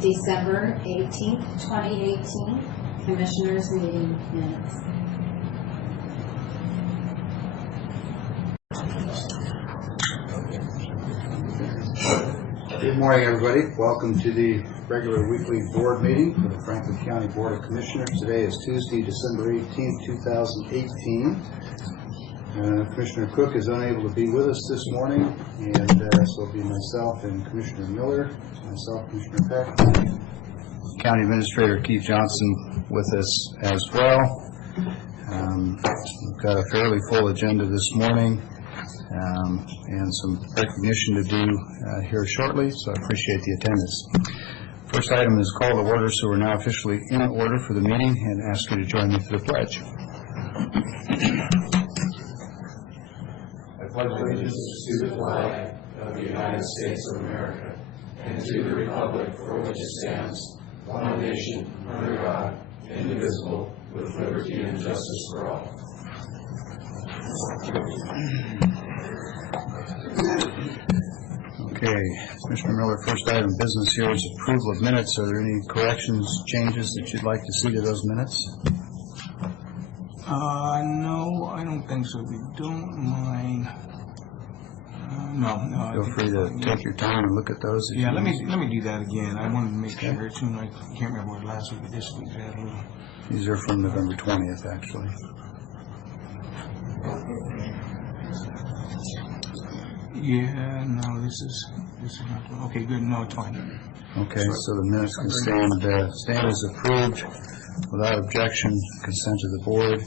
December 18th, 2018, Commissioners meeting minutes. Good morning, everybody. Welcome to the regular weekly board meeting for the Franklin County Board of Commissioners. Today is Tuesday, December 18th, 2018. Commissioner Cook is unable to be with us this morning, and so it'll be myself and Commissioner Miller, myself, Commissioner Peck, County Administrator Keith Johnson with us as well. We've got a fairly full agenda this morning. And some recognition to do here shortly, so I appreciate the attendance. First item is call to order, so we're now officially in order for the meeting, and ask you to join me for the pledge. I pledge allegiance to the flag of the United States of America and to the republic for which it stands, one nation, under God, indivisible, with liberty and justice for all. Okay, Commissioner Miller, first item of business here is approval of minutes. Are there any corrections, changes that you'd like to see to those minutes? No, I don't think so. If you don't mind. No. Feel free to take your time and look at those. Yeah, let me do that again. I wanted to make sure too. I can't remember what last week or this week. These are from November 20th, actually. Yeah, no, this is not okay. Good, no, it's fine. Okay, so the minutes can stand as approved without objection. Consent of the board.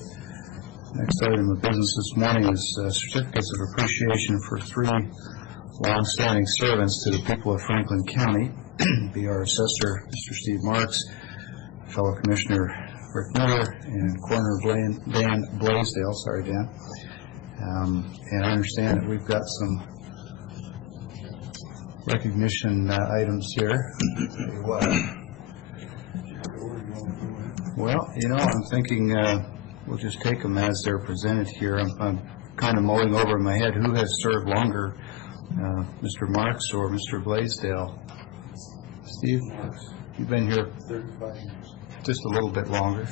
Next item of business this morning is certificates of appreciation for 3 long-standing servants to the people of Franklin County. Be our assessor, Mr. Steve Marks, fellow Commissioner Rick Miller, and Coroner Dan Blaisdell. Sorry, Dan. And I understand that we've got some recognition items here. Well, I'm thinking we'll just take them as they're presented here. I'm kind of mulling over in my head who has served longer, Mr. Marks or Mr. Blaisdell. Steve, you've been here 35 years. Just a little bit longer.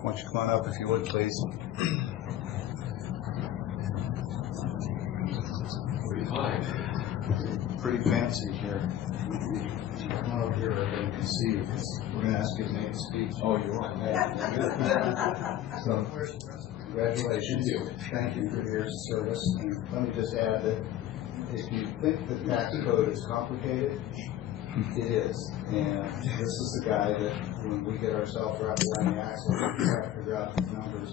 Why don't you come on up if you would, please. 45. Pretty fancy here. Come on over here, everybody can see you. We're going to ask you to make a speech. Oh, you are? So, congratulations. Thank you for your service. And let me just add that if you think the tax code is complicated, it is. And this is the guy that when we get ourselves wrapped around the axle, we have to figure out these numbers.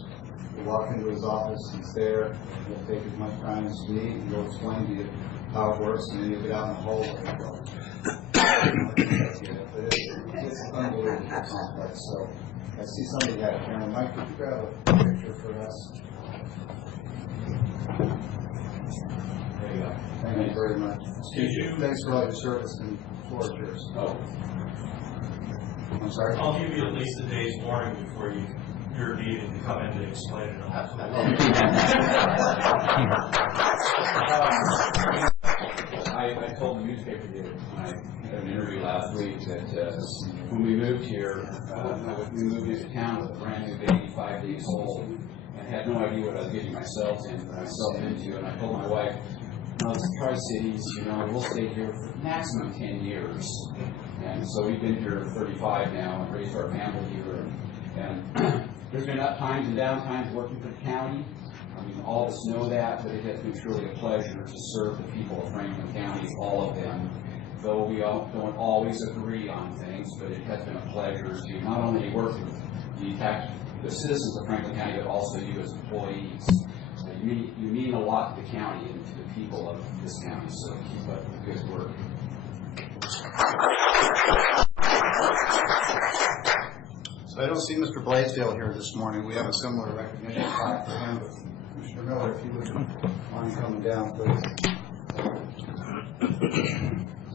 We'll walk into his office, he's there, we'll take as much time as you need, and we'll explain to you how it works, and then you get out in the hallway and go. But it's unbelievably complex. So I see somebody had a camera. Mike, could you grab a picture for us? There you go. Thank you very much. Thanks for all your service, and the floor is yours. Oh. I'm sorry? I'll give you at least a day's warning before you're needed to come in to explain it. I told the newspaper when I had an interview last week that when we moved here, we moved into town with a brand new baby, 5 days old, and had no idea what I was getting myself into. And I told my wife, it's Tri-Cities, we'll stay here for maximum 10 years. And so we've been here 35 now and raised our family here. And there's been up times and down times working for the county. All of us know that, but it has been truly a pleasure to serve the people of Franklin County, all of them. Though we don't always agree on things, but it has been a pleasure to not only work with the citizens of Franklin County, but also you as employees. You mean a lot to the county and to the people of this county, so keep up the good work. So I don't see Mr. Blaisdell here this morning. We have a similar recognition plaque for him. But Mr. Miller, if you would mind coming down, please.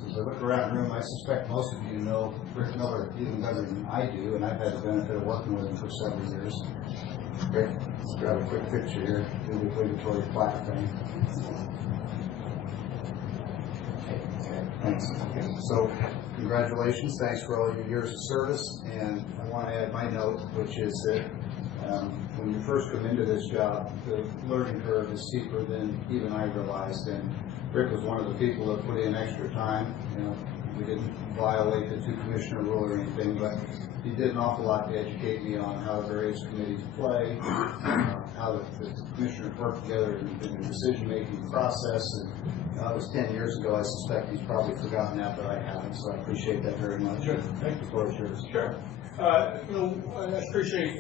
As I look around the room, I suspect most of you know Rick Miller even better than I do, and I've had the benefit of working with him for several years. Rick, let's grab a quick picture here. Do the obligatory plaque thing. Thanks. So, congratulations. Thanks for all your years of service. And I want to add my note, which is that when you first come into this job, the learning curve is steeper than even I realized. And Rick was one of the people that put in extra time. You know, we didn't violate the two-commissioner rule or anything, but he did an awful lot to educate me on how the various committees play, how the commissioners work together in the decision-making process. And that was 10 years ago. I suspect he's probably forgotten that, but I haven't, so I appreciate that very much. Sure. Thank you. The floor is yours. Sure. I appreciate,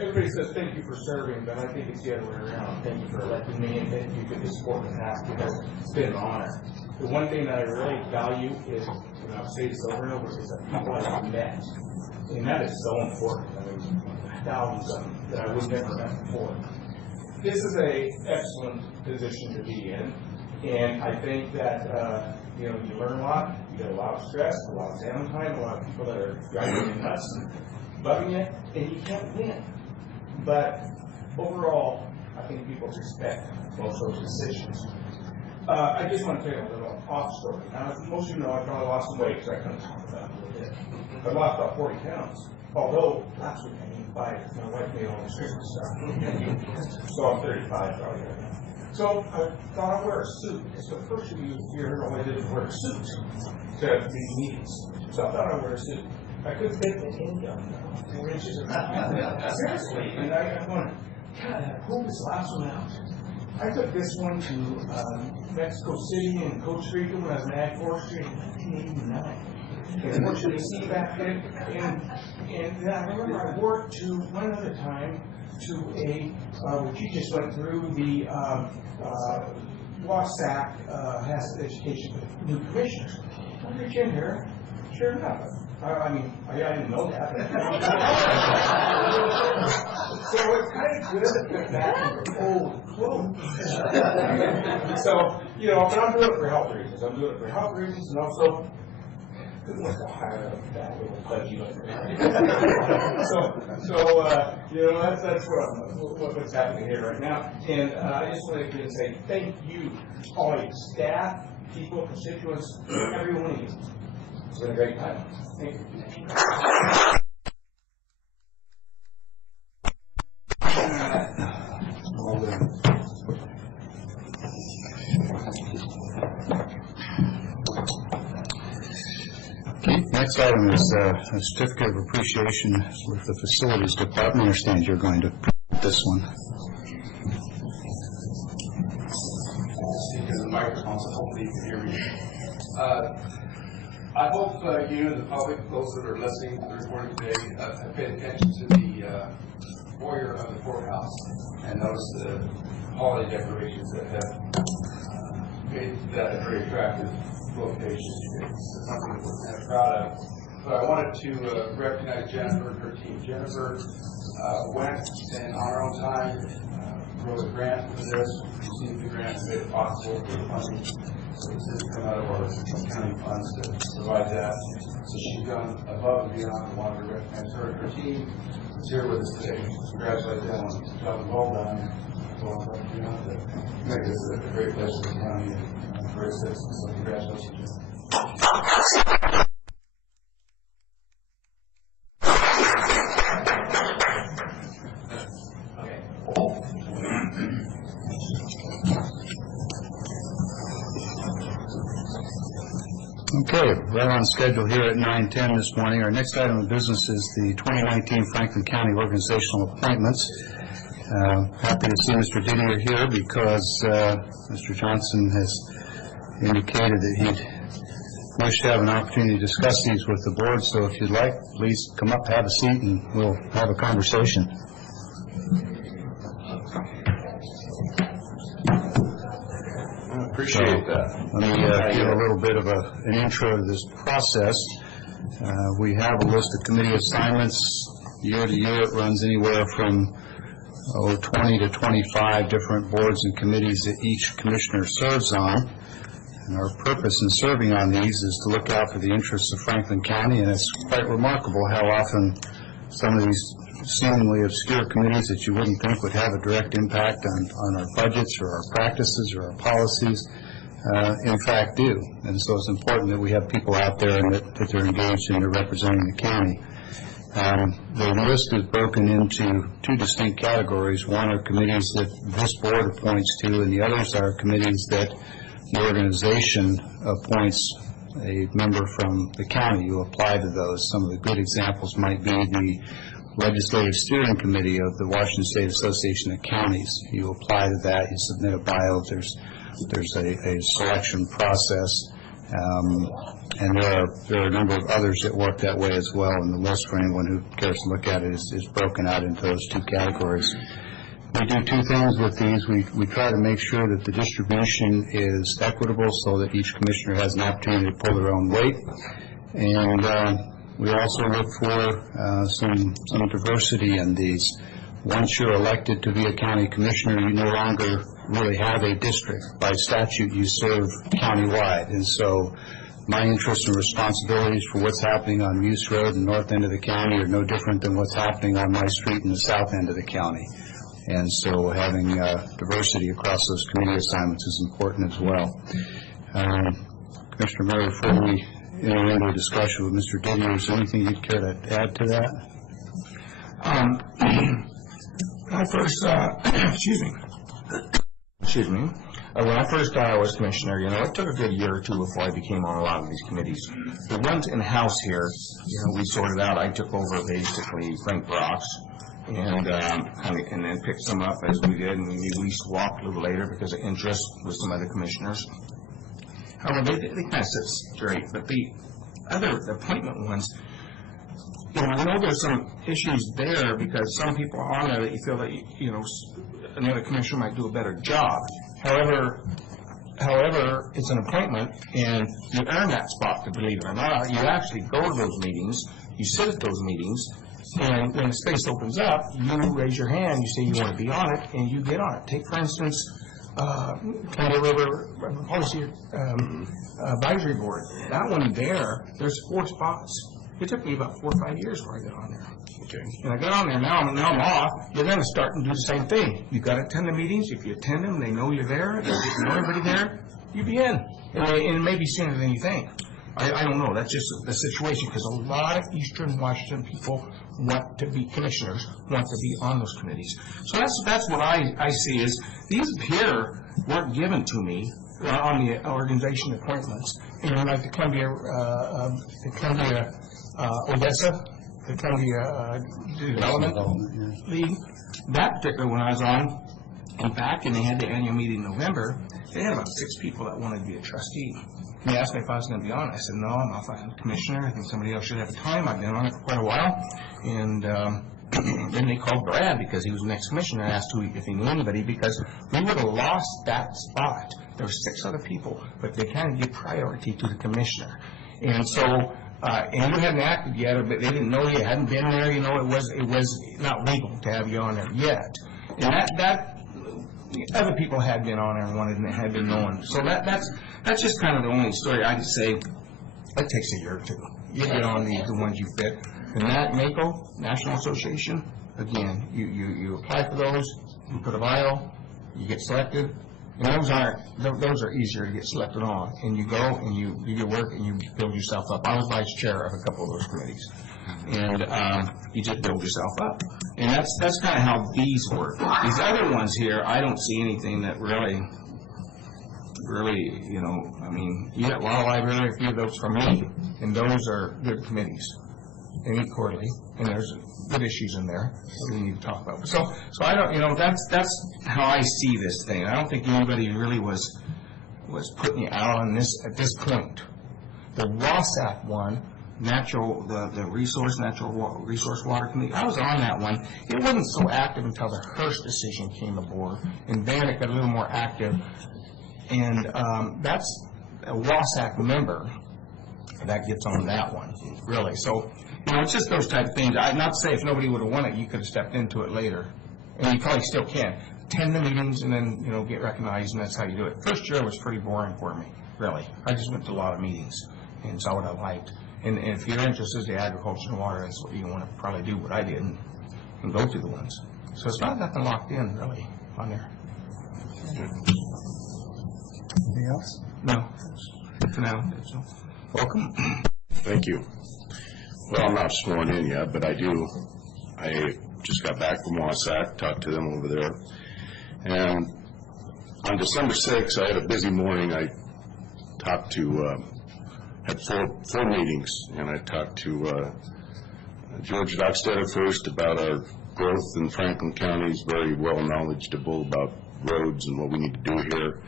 everybody says thank you for serving, but I think it's the other way around. Thank you for electing me, and thank you for the support in the past, because it's been an honor. The one thing that I really value is, and I've said this over and over, is that people I've met. And that is so important. I mean, thousands of them that I would never met before. This is an excellent position to be in, and I think that you learn a lot. You get a lot of stress, a lot of downtime, a lot of people that are driving you nuts and bugging you, and you can't win. But overall, I think people respect most of those decisions. I just want to tell you a little off story. Now, most of you know I probably lost some weight, so I kind of talk about it a little bit. I lost about 40 pounds. Although last week I gained 5, my wife made all this Christmas stuff. So I'm 35 probably right now. So I thought I'd wear a suit. So the first few years all I did was wear a suit to these meetings. So I thought I'd wear a suit. I couldn't fit the end up 4 inches around. Seriously. And I'm going, God, I pulled this last one out. I took this one to Mexico City and Costa Rica when I was in ag forestry in 1989. And what you see back then, and then I remember I worked to one other time to a, what you just went through, the WASAC has education for new commissioners. I reached in here, sure enough. I mean, I didn't know that. So it's kind of good to get back in your old clothes. So, but I'm doing it for health reasons. I'm doing it for health reasons, and also couldn't wait to hire that little pudgy like that's what's happening here right now. And I just wanted to say thank you, all your staff, people, constituents, every one of you. It's been a great time. Thank you. Next item is a certificate of appreciation with the Facilities Department. I understand you're going to present this one. Speak in the microphone, so hopefully you can hear me. I hope you and the public, those that are listening to the recording today, have paid attention to the foyer of the courthouse and notice the holiday decorations that have made that a very attractive location. It's something that we're kind of proud of. But I wanted to recognize Jennifer and her team. Jennifer went and on her own time wrote a grant for this, received the grant, made it possible for the funding. So this has come out of our county funds to provide that. So she's gone above and beyond. I wanted to recognize her and her team who's here with us today. Congratulate them on a job well done. To make this a great place for the county and for its citizens. So congratulations. Okay, right on schedule here at 9:10 this morning. Our next item of business is the 2019 Franklin County organizational appointments. Happy to see Mr. Didier here because Mr. Johnson has indicated that he'd wish to have an opportunity to discuss these with the board. So if you'd like, please come up, have a seat, and we'll have a conversation. Appreciate that. Let me give a little bit of an intro to this process. We have a list of committee assignments. Year to year, it runs anywhere from 20 to 25 different boards and committees that each commissioner serves on. And our purpose in serving on these is to look out for the interests of Franklin County, and it's quite remarkable how often some of these seemingly obscure committees that you wouldn't think would have a direct impact on our budgets or our practices or our policies in fact do. And so it's important that we have people out there and that they're engaged and they're representing the county. The list is broken into two distinct categories. One are committees that this board appoints to, and the others are committees that the organization appoints a member from the county. You apply to those. Some of the good examples might be the Legislative Steering Committee of the Washington State Association of Counties. You apply to that, you submit a bio, there's a selection process, and there are a number of others that work that way as well, and the list for anyone who cares to look at it is broken out into those two categories. We do two things with these. We try to make sure that the distribution is equitable so that each commissioner has an opportunity to pull their own weight, and we also look for some diversity in these. Once you're elected to be a county commissioner, you no longer really have a district. By statute, you serve countywide, and so my interests and responsibilities for what's happening on Muse Road in the north end of the county are no different than what's happening on my street in the south end of the county. And so having diversity across those committee assignments is important as well. Commissioner Murray, before we enter into a discussion with Mr. Didier, is there anything you'd care to add to that? When I first, when I first was commissioner, it took a good year or two before I became on a lot of these committees. The ones in-house here, we sorted out. I took over basically Frank Brock's, and then picked some up as we did, and we swapped a little later because of interest with some other commissioners. However, they kind of sit straight, but the other appointment ones, I know there's some issues there because some people are on there that you feel that another commissioner might do a better job. However, it's an appointment, and you earn that spot, to believe it or not. You actually go to those meetings, you sit at those meetings, and when the space opens up, you raise your hand, you say you want to be on it, and you get on it. Take, for instance, Columbia River Policy Advisory Board. That one there's 4 spots. It took me about 4 or 5 years before I got on there. Okay. And I got on there, now I'm off. You're going to start and do the same thing. You've got to attend the meetings. If you attend them, they know you're there. If you know everybody there, you be in. And it may be sooner than you think. I don't know. That's just the situation, because a lot of Eastern Washington people want to be commissioners, want to be on those committees. So that's what I see is these here weren't given to me on the organization appointments. Like the Columbia Odessa, the Columbia Development League, that particular one I was on, in fact, and they had the annual meeting in November, they had about 6 people that wanted to be a trustee. They asked me if I was going to be on it. I said, no, I'm not a commissioner. I think somebody else should have the time. I've been on it for quite a while. And then they called Brad because he was the next commissioner and asked if he knew anybody, because we would have lost that spot. There were 6 other people, but they kind of give priority to the commissioner. And so, and you hadn't acted yet, but they didn't know you hadn't been there. It was not legal to have you on there yet. And that other people had been on there and wanted and had been known. So that's just kind of the only story I could say. It takes a year or 2. You get on the ones you fit. And that NACO, National Association, again, you apply for those, you put a bio, you get selected, and those are easier to get selected on. And you go and you do your work and you build yourself up. I was vice chair of a couple of those committees. And you just build yourself up. And that's kind of how these work. These other ones here, I don't see anything that really, you got wildlife, very few of those from me, and those are good committees. They meet quarterly, and there's good issues in there that we need to talk about. So I don't, that's how I see this thing. I don't think anybody really was putting you out on this at this point. The Wasatch one, the Natural Resource Water Committee, I was on that one. It wasn't so active until the Hearst decision came aboard, and then it got a little more active. And that's a Wasatch member that gets on that one, really. So, it's just those type of things. Not to say if nobody would have won it, you could have stepped into it later. And you probably still can. Attend the meetings and then, get recognized, and that's how you do it. First year was pretty boring for me, really. I just went to a lot of meetings and saw what I liked. And if your interest is the agriculture and water, that's what you want to probably do, what I did, and go to the ones. So it's not nothing locked in, really, on there. Anything else? No, for now. So, welcome. Thank you. Well, I'm not sworn in yet, but I just got back from Wasatch, talked to them over there. And on December 6th, I had a busy morning. I talked to, had four meetings, and I talked to George Dockstetter first about our growth in Franklin County. He's very well knowledgeable about roads and what we need to do here.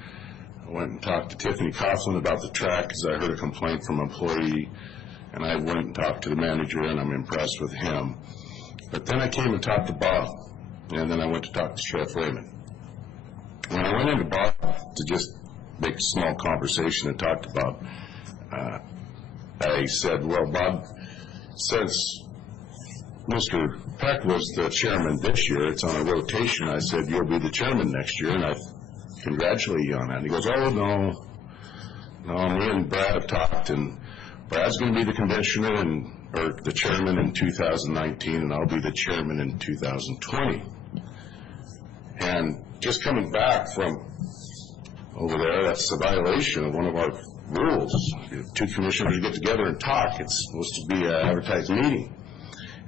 I went and talked to Tiffany Coughlin about the track because I heard a complaint from an employee, and I went and talked to the manager, and I'm impressed with him. But then I came and talked to Bob, and then I went to talk to Sheriff Raymond. When I went into Bob to just make a small conversation and talk to Bob, I said, well, Bob, since Mr. Peck was the chairman this year, it's on a rotation. I said, you'll be the chairman next year, and I congratulate you on that. And he goes, oh, no, me and Brad have talked, and Brad's going to be the commissioner or the chairman in 2019, and I'll be the chairman in 2020. And just coming back from over there, that's a violation of one of our rules. If two commissioners get together and talk, it's supposed to be an advertised meeting.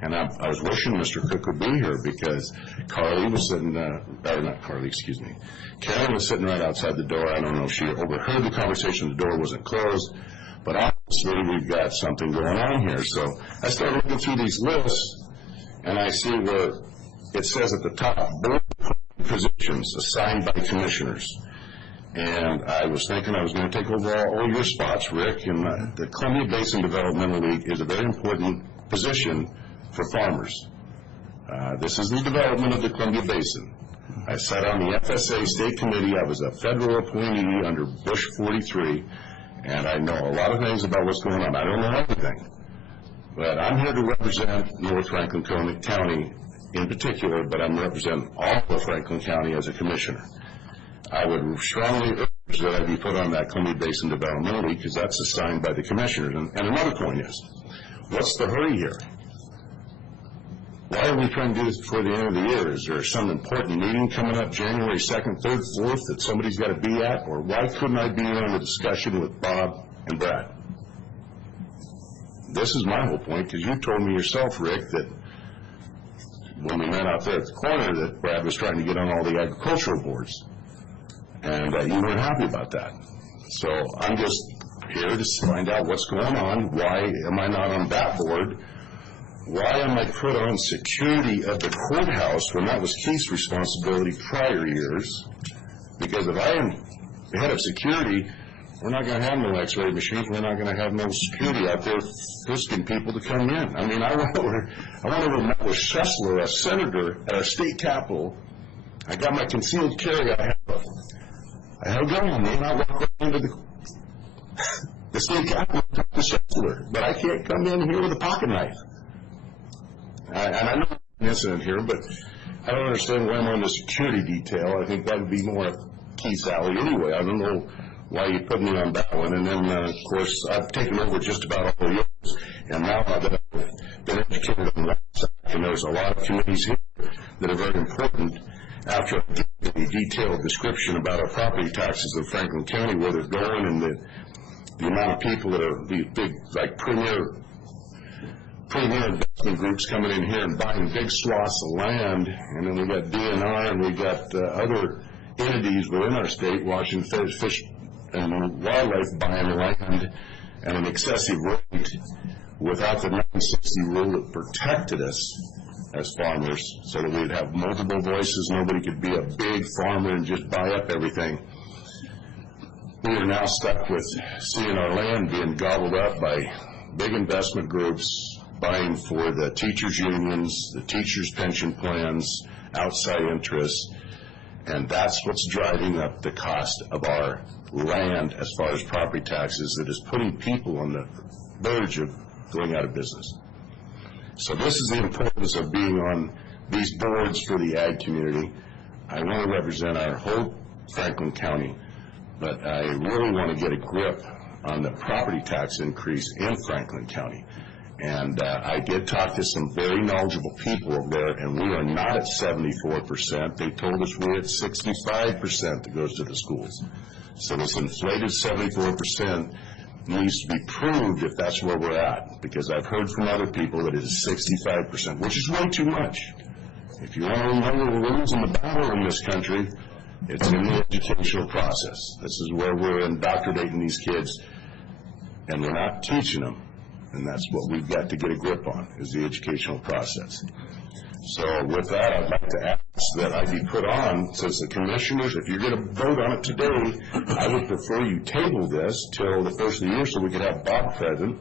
And I was wishing Mr. Cook would be here because Carly was sitting, or not Carly, excuse me, Karen was sitting right outside the door. I don't know if she overheard the conversation, the door wasn't closed, but obviously we've got something going on here. So I started looking through these lists, and I see where it says at the top, board positions assigned by commissioners. And I was thinking I was going to take over all your spots, Rick, and the Columbia Basin Developmental League is a very important position for farmers. This is the development of the Columbia Basin. I sat on the FSA State Committee. I was a federal appointee under Bush 43, and I know a lot of things about what's going on. I don't know everything, but I'm here to represent North Franklin County in particular, but I'm representing all of Franklin County as a commissioner. I would strongly urge that I be put on that Columbia Basin Developmental League because that's assigned by the commissioners. And another point is, what's the hurry here? Why are we trying to do this before the end of the year? Is there some important meeting coming up January 2nd, 3rd, 4th that somebody's got to be at? Or why couldn't I be on the discussion with Bob and Brad? This is my whole point, because you told me yourself, Rick, that when we met out there at the corner that Brad was trying to get on all the agricultural boards. And you weren't happy about that. So I'm just here to find out what's going on. Why am I not on that board? Why am I put on security of the courthouse when that was Keith's responsibility prior years? Because if I am the head of security, we're not going to have no X-ray machines. We're not going to have no security out there frisking people to come in. I mean, I went over and met with Schessler, a senator at our state capitol. I got my concealed carry. I had a gun on me, and I walked right into the state capitol to talk to Schessler. But I can't come in here with a pocket knife. And I know an incident here, but I don't understand why I'm on the security detail. I think that would be more Keith's alley anyway. I don't know why you put me on that one. And then, of course, I've taken over just about all yours. And now I've been educated on that, and there's a lot of committees here that are very important. After I give a detailed description about our property taxes in Franklin County, where they're going, and the amount of people that are the big, like premier investment groups coming in here and buying big swaths of land, and then we got DNR and we got other entities within our state, Washington Fish and Wildlife, buying land at an excessive rate without the 960 rule that protected us as farmers, so that we'd have multiple voices. Nobody could be a big farmer and just buy up everything. We are now stuck with seeing our land being gobbled up by big investment groups, buying for the teachers' unions, the teachers' pension plans, outside interests, and that's what's driving up the cost of our land as far as property taxes, that is putting people on the verge of going out of business. So this is the importance of being on these boards for the ag community. I want to represent our whole Franklin County, but I really want to get a grip on the property tax increase in Franklin County. And I did talk to some very knowledgeable people over there, and we are not at 74%. They told us we're at 65% that goes to the schools. So this inflated 74% needs to be proved if that's where we're at, because I've heard from other people that it is 65%, which is way too much. If you want to remember the rules in the battle in this country, it's in the educational process. This is where we're indoctrinating these kids, and we're not teaching them, and that's what we've got to get a grip on, is the educational process. So with that, I'd like to ask that I be put on, since the commissioners, if you're going to vote on it today, I would prefer you table this till the first of the year so we could have Bob present,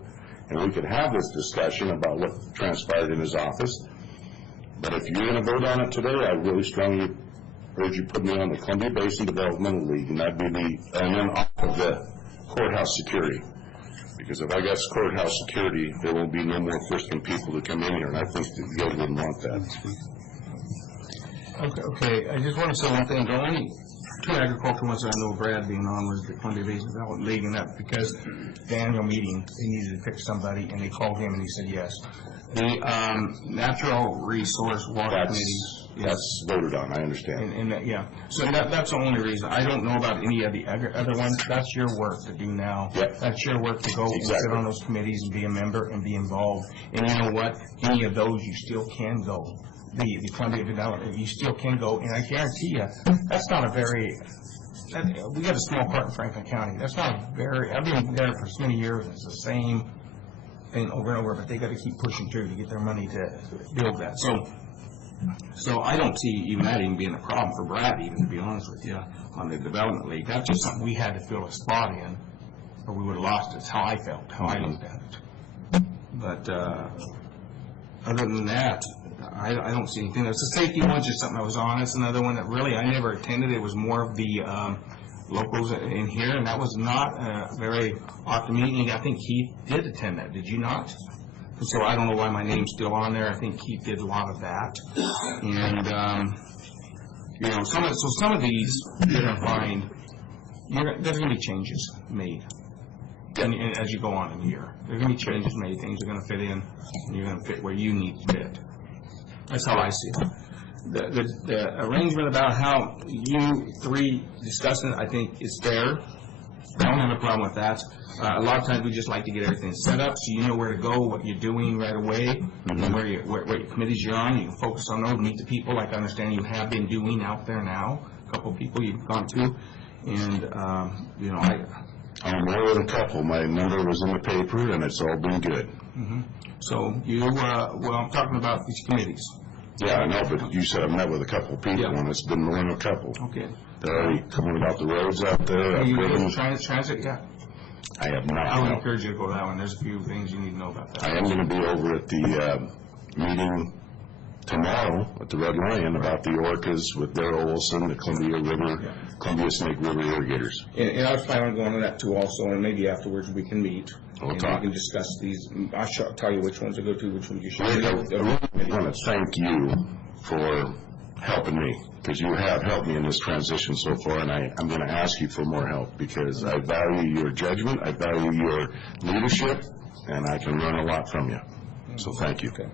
and we could have this discussion about what transpired in his office. But if you're going to vote on it today, I really strongly urge you put me on the Columbia Basin Developmental League, and that'd be and then off of the courthouse security. Because if I got courthouse security, there won't be no more frisking people to come in here, and I think that you guys wouldn't want that. Okay, I just want to say one thing. The only two agricultural ones that I know Brad being on was the Columbia Basin Development League, and that's because the annual meeting, they needed to pick somebody, and they called him, and he said yes. The Natural Resource Water Committee. That's voted on, I understand. And yeah, so that's the only reason. I don't know about any of the other ones. That's your work to do now. Yep. That's your work to go and sit on those committees and be a member and be involved. And you know what? Any of those, you still can go. The Columbia Development, you still can go. And I guarantee you, that's not a very, we got a small part in Franklin County. That's not a very, I've been there for so many years. It's the same thing over and over, but they got to keep pushing through to get their money to build that. So I don't see even that even being a problem for Brad, even, to be honest with you, on the Development League. That's just something we had to fill a spot in, or we would have lost it. It's how I felt, how I looked at it. But other than that, I don't see anything. There's a safety one, just something I was on. It's another one that really I never attended. It was more of the locals in here, and that was not very often meeting. I think Keith did attend that. Did you not? So I don't know why my name's still on there. I think Keith did a lot of that. And, you know, some of these you're going to find, there's going to be changes made and as you go on in the year. There's going to be changes made. Things are going to fit in, and you're going to fit where you need to fit. That's how I see it. The arrangement about how you three discuss it, I think is fair. I don't have a problem with that. A lot of times we just like to get everything set up so you know where to go, what you're doing right away, and where your committees you're on. You can focus on those, meet the people like I understand you have been doing out there now. A couple of people you've gone to. And, you know, I'm more than a couple. My number was in the paper, and it's all been good. So you, well, I'm talking about these committees. Yeah, I know, but you said I've met with a couple of people, and it's been more than a couple. Okay. They're already coming about the roads out there. You did transit, yeah. I have not. I would encourage you to go to that one. There's a few things you need to know about that. I am going to be over at the meeting tomorrow at the Red Lion about the orcas with Darrell Olson, the Columbia Snake River irrigators. And I was planning on going to that too also, and maybe afterwards we can meet. We'll talk. We can discuss these. I'll tell you which ones to go to, which ones you should. I want to thank you for helping me, because you have helped me in this transition so far, and I'm going to ask you for more help, because I value your judgment, I value your leadership, and I can learn a lot from you. So thank you. Okay.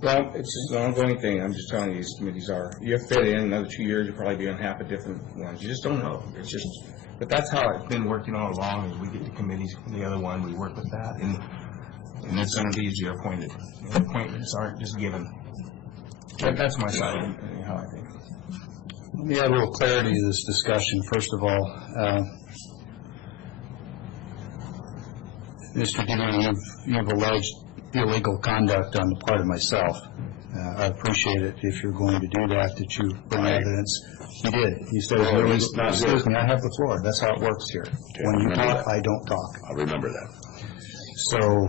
Well, it's an ongoing thing. I'm just telling you, these committees are. You fit in another 2 years, you'll probably be on half a different ones. You just don't know. It's just, but that's how it's been working all along. As we get the committees, the other one, we work with that, and it's going to be as you're appointed. The appointments aren't just given. That's my side of how I think. Let me add a little clarity to this discussion. First of all, Mr. Dillon, you've alleged illegal conduct on the part of myself. I appreciate it if you're going to do that you bring evidence. You did. You said, excuse me, I have the floor. That's how it works here. When you talk, I don't talk. I'll remember that. So,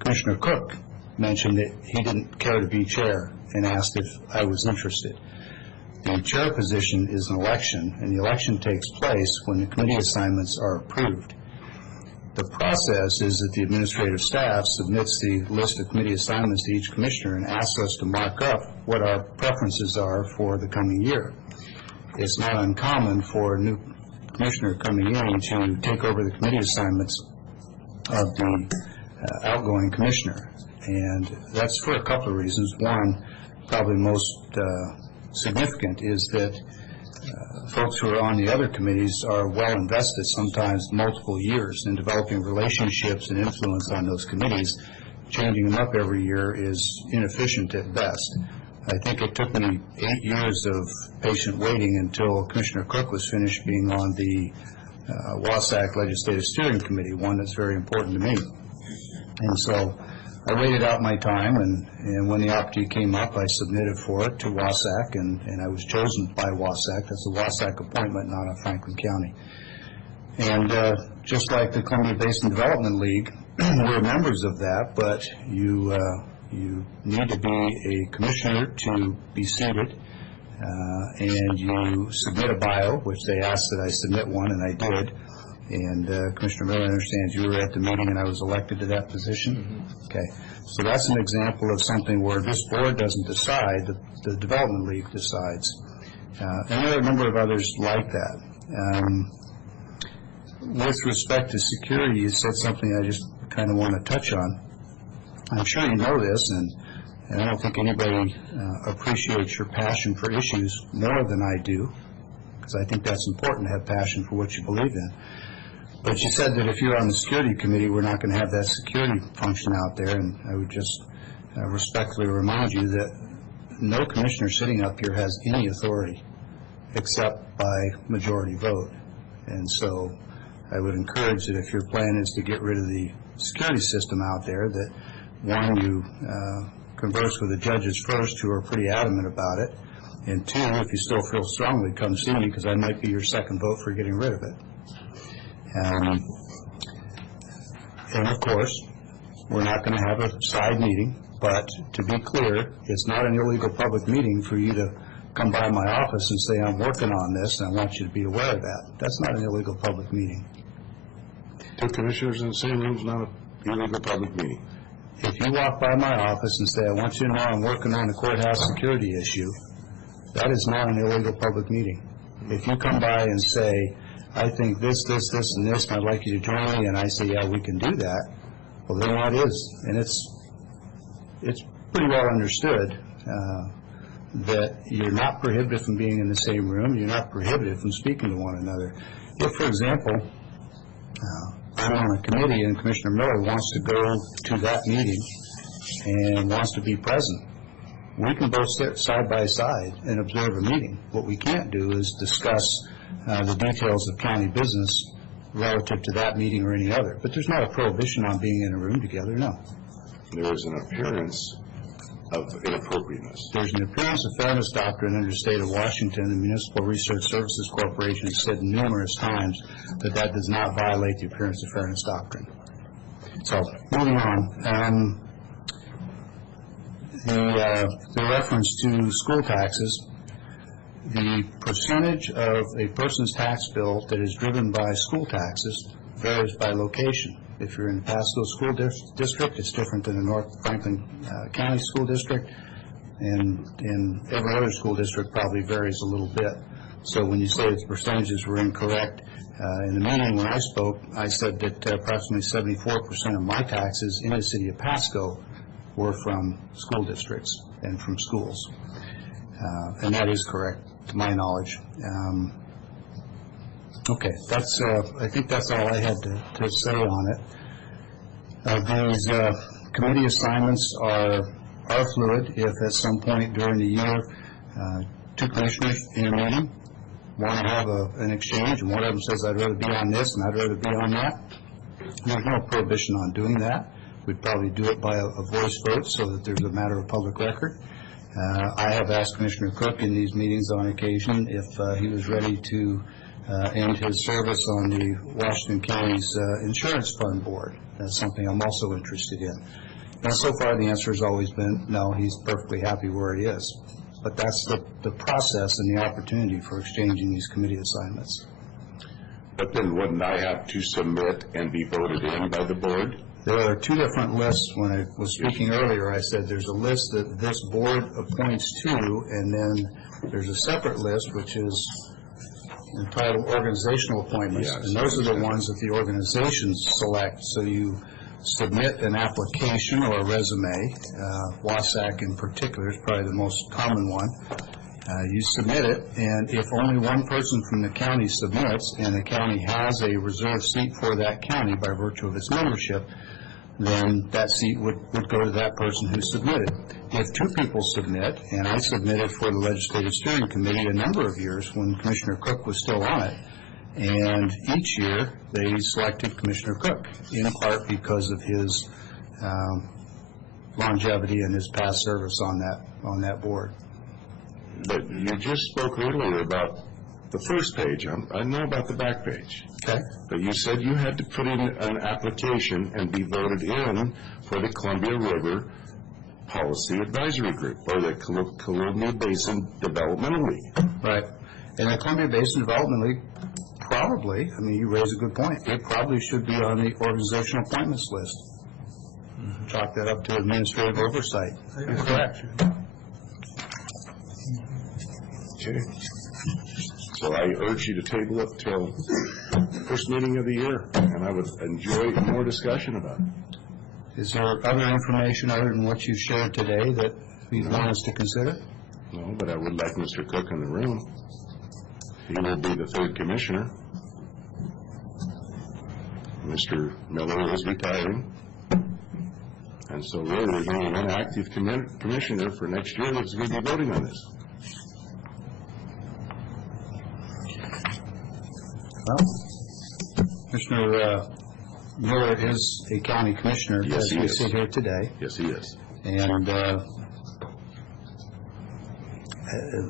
Commissioner Cook mentioned that he didn't care to be chair and asked if I was interested. The chair position is an election, and the election takes place when the committee assignments are approved. The process is that the administrative staff submits the list of committee assignments to each commissioner and asks us to mark up what our preferences are for the coming year. It's not uncommon for a new commissioner coming in to take over the committee assignments of the outgoing commissioner. And that's for a couple of reasons. One, probably most significant, is that folks who are on the other committees are well invested, sometimes multiple years, in developing relationships and influence on those committees. Changing them up every year is inefficient at best. I think it took me 8 years of patient waiting until Commissioner Cook was finished being on the Wasatch Legislative Steering Committee, one that's very important to me. And so I waited out my time, and when the opportunity came up, I submitted for it to Wasatch, and I was chosen by Wasatch. That's a Wasatch appointment, not a Franklin County. And just like the Columbia Basin Development League, we're members of that, but you need to be a commissioner to be seated, and you submit a bio, which they asked that I submit one, and I did. And Commissioner Miller understands you were at the meeting and I was elected to that position. Mm-hmm. Okay, so that's an example of something where this board doesn't decide, the Development League decides. And there are a number of others like that. With respect to security, you said something I just kind of want to touch on. I'm sure you know this, and I don't think anybody appreciates your passion for issues more than I do, because I think that's important to have passion for what you believe in. But you said that if you're on the security committee, we're not going to have that security function out there, and I would just respectfully remind you that no commissioner sitting up here has any authority except by majority vote. And so I would encourage that if your plan is to get rid of the security system out there, that one, you converse with the judges first, who are pretty adamant about it, and two, if you still feel strongly, come see me, because I might be your second vote for getting rid of it. And of course, we're not going to have a side meeting, but to be clear, it's not an illegal public meeting for you to come by my office and say, I'm working on this, and I want you to be aware of that. That's not an illegal public meeting. Two commissioners in the same room is not an illegal public meeting. If you walk by my office and say, I want you to know I'm working on the courthouse security issue, that is not an illegal public meeting. If you come by and say, I think this, and this, and I'd like you to join me, and I say, yeah, we can do that, well, then that is. And it's pretty well understood that you're not prohibited from being in the same room, you're not prohibited from speaking to one another. If, for example, I'm on a committee and Commissioner Miller wants to go to that meeting and wants to be present, we can both sit side by side and observe a meeting. What we can't do is discuss the details of county business relative to that meeting or any other. But there's not a prohibition on being in a room together, no. There is an appearance of inappropriateness. There's an appearance of fairness doctrine under the state of Washington. The Municipal Research Services Corporation has said numerous times that that does not violate the appearance of fairness doctrine. So, moving on. The reference to school taxes, the percentage of a person's tax bill that is driven by school taxes varies by location. If you're in the Pasco School District, it's different than the North Franklin County School District, and every other school district probably varies a little bit. So when you say the percentages were incorrect, in the meeting when I spoke, I said that approximately 74% of my taxes in the city of Pasco were from school districts and from schools. And that is correct, to my knowledge. Okay, that's. I think that's all I had to say on it. These committee assignments are fluid. If at some point during the year, two commissioners in a meeting want to have an exchange, and one of them says, I'd rather be on this and I'd rather be on that, there's no prohibition on doing that. We'd probably do it by a voice vote so that there's a matter of public record. I have asked Commissioner Cook in these meetings on occasion if he was ready to end his service on the Washington County's Insurance Fund Board. That's something I'm also interested in. And so far the answer has always been no, he's perfectly happy where he is. But that's the process and the opportunity for exchanging these committee assignments. But then wouldn't I have to submit and be voted in by the board? There are two different lists. When I was speaking earlier, I said there's a list that this board appoints to, and then there's a separate list which is entitled organizational appointments. Yes, and those are the ones that the organizations select. So you submit an application or a resume. Wasatch in particular is probably the most common one. You submit it, and if only one person from the county submits, and the county has a reserved seat for that county by virtue of its membership, then that seat would go to that person who submitted. If two people submit, and I submitted for the Legislative Steering Committee a number of years when Commissioner Cook was still on it, and each year they selected Commissioner Cook, in part because of his longevity and his past service on that board. But you just spoke earlier about the first page. I know about the back page. Okay. But you said you had to put in an application and be voted in for the Columbia River Policy Advisory Group, or the Columbia Basin Developmental League. Right. And the Columbia Basin Development League, probably, I mean, you raise a good point, it probably should be on the organizational appointments list. Chalk that up to administrative oversight. You're correct. Okay. So I urge you to table it till first meeting of the year, and I would enjoy more discussion about it. Is there other information other than what you shared today that you want us to consider? No, but I would like Mr. Cook in the room. He will be the third commissioner. Mr. Miller is retiring. And so really, there's only one active commissioner for next year that's going to be voting on this. Well, Commissioner Miller is a county commissioner Yes, as he we is. sit here today. Yes, he is. And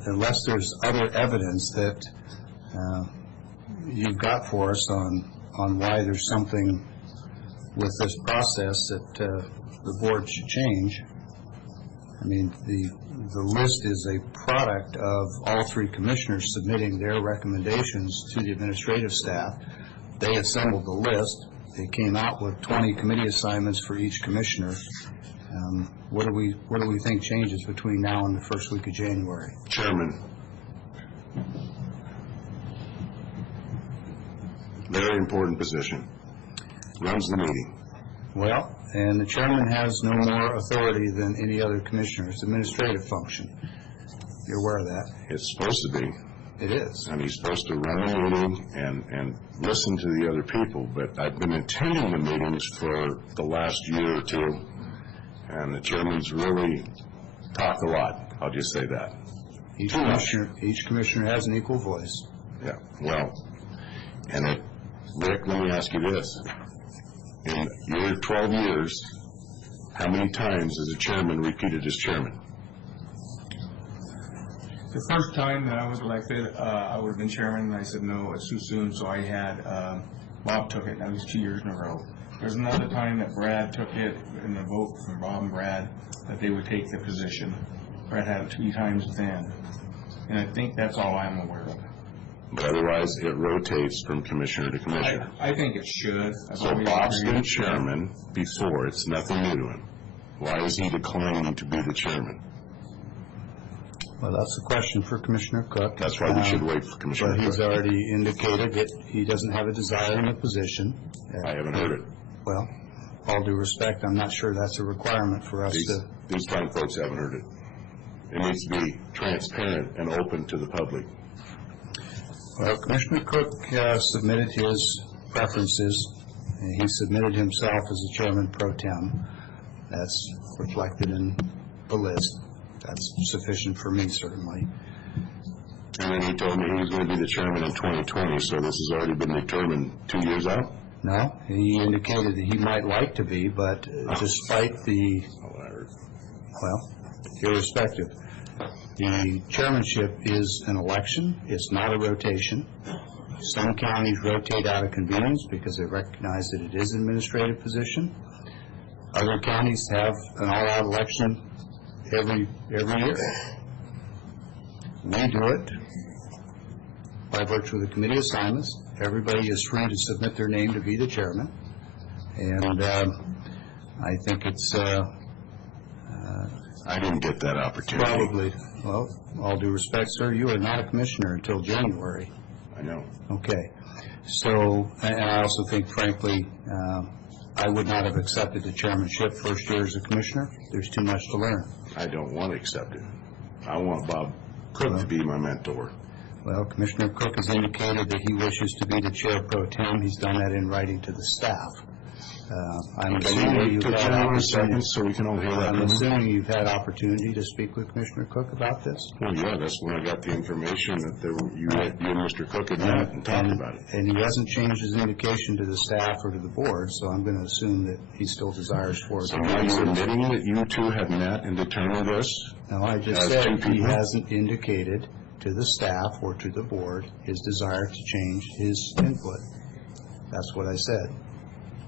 unless there's other evidence that you've got for us on why there's something with this process that the board should change, I mean, the list is a product of all three commissioners submitting their recommendations to the administrative staff. They assembled the list. They came out with 20 committee assignments for each commissioner. What do we think changes between now and the first week of January? Chairman. Very important position. Runs the meeting. Well, and the chairman has no more authority than any other commissioner. It's administrative function. You're aware of that? It's supposed to be. It is. And he's supposed to run the meeting and listen to the other people, but I've been attending the meetings for the last year or two, and the chairman's really talked a lot. I'll just say that. Each commissioner has an equal voice. Yeah, well, and Rick, let me ask you this. In your 12 years, how many times has the chairman repeated as chairman? The first time that I was elected, I would have been chairman, and I said, no, it's too soon, so I had, Bob took it, and that was 2 years in a row. There's another time that Brad took it, in a vote from Bob and Brad, that they would take the position. Brad had it 3 times then, and I think that's all I'm aware of. But otherwise, it rotates from commissioner to commissioner. I think it should. I've So always Bob's agreed. been chairman before. It's nothing new to him. Why is he declining to be the chairman? Well, that's a question for Commissioner Cook. That's why we should wait for Commissioner But he's Cook. already indicated that he doesn't have a desire in the position. I haven't heard it. Well, all due respect, I'm not sure that's a requirement for us to. These fine folks haven't heard it. It needs to be transparent and open to the public. Well, Commissioner Cook submitted his preferences, and he submitted himself as the chairman pro tem. That's reflected in the list. That's sufficient for me, certainly. And then he told me he was going to be the chairman in 2020, so this has already been determined 2 years out? No, he indicated that he might like to be, but despite the, well, irrespective, the chairmanship is an election. It's not a rotation. Some counties rotate out of convenience because they recognize that it is an administrative position. Other counties have an all-out election every year. We do it by virtue of the committee assignments. Everybody is free to submit their name to be the chairman. And I think it's I didn't get that opportunity. probably, well, all due respect, sir, you are not a commissioner until January. I know. Okay. So, and I also think, frankly, I would not have accepted the chairmanship first year as a commissioner. There's too much to learn. I don't want to accept it. I want Bob Cook to be my mentor. Well, Commissioner Cook has indicated that he wishes to be the chair pro tem. He's done that in writing to the staff. I'm Can you assuming wait you've till had January 2nd opportunity. so we can all hear that? I'm assuming you've had opportunity to speak with Commissioner Cook about this? Well, yeah, that's when I got the information that you and Mr. Cook had met and talked about it. And he hasn't changed his indication to the staff or to the board, so I'm going to assume that he still desires for it. So now you're admitting that you two have met and determined this? No, I just As said two he people? hasn't indicated to the staff or to the board his desire to change his input. That's what I said.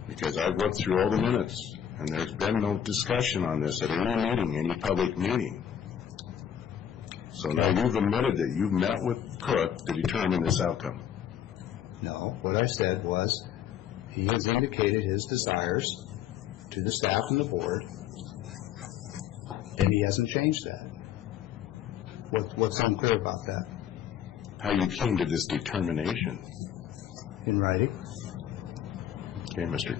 Because I've looked through all the minutes, and there's been no discussion on this at any meeting, any public meeting. So now you've admitted that you've met with Cook to determine this outcome. No, what I said was, he has indicated his desires to the staff and the board, and he hasn't changed that. What's unclear about that? How you came to this determination. In writing, Okay, Mr.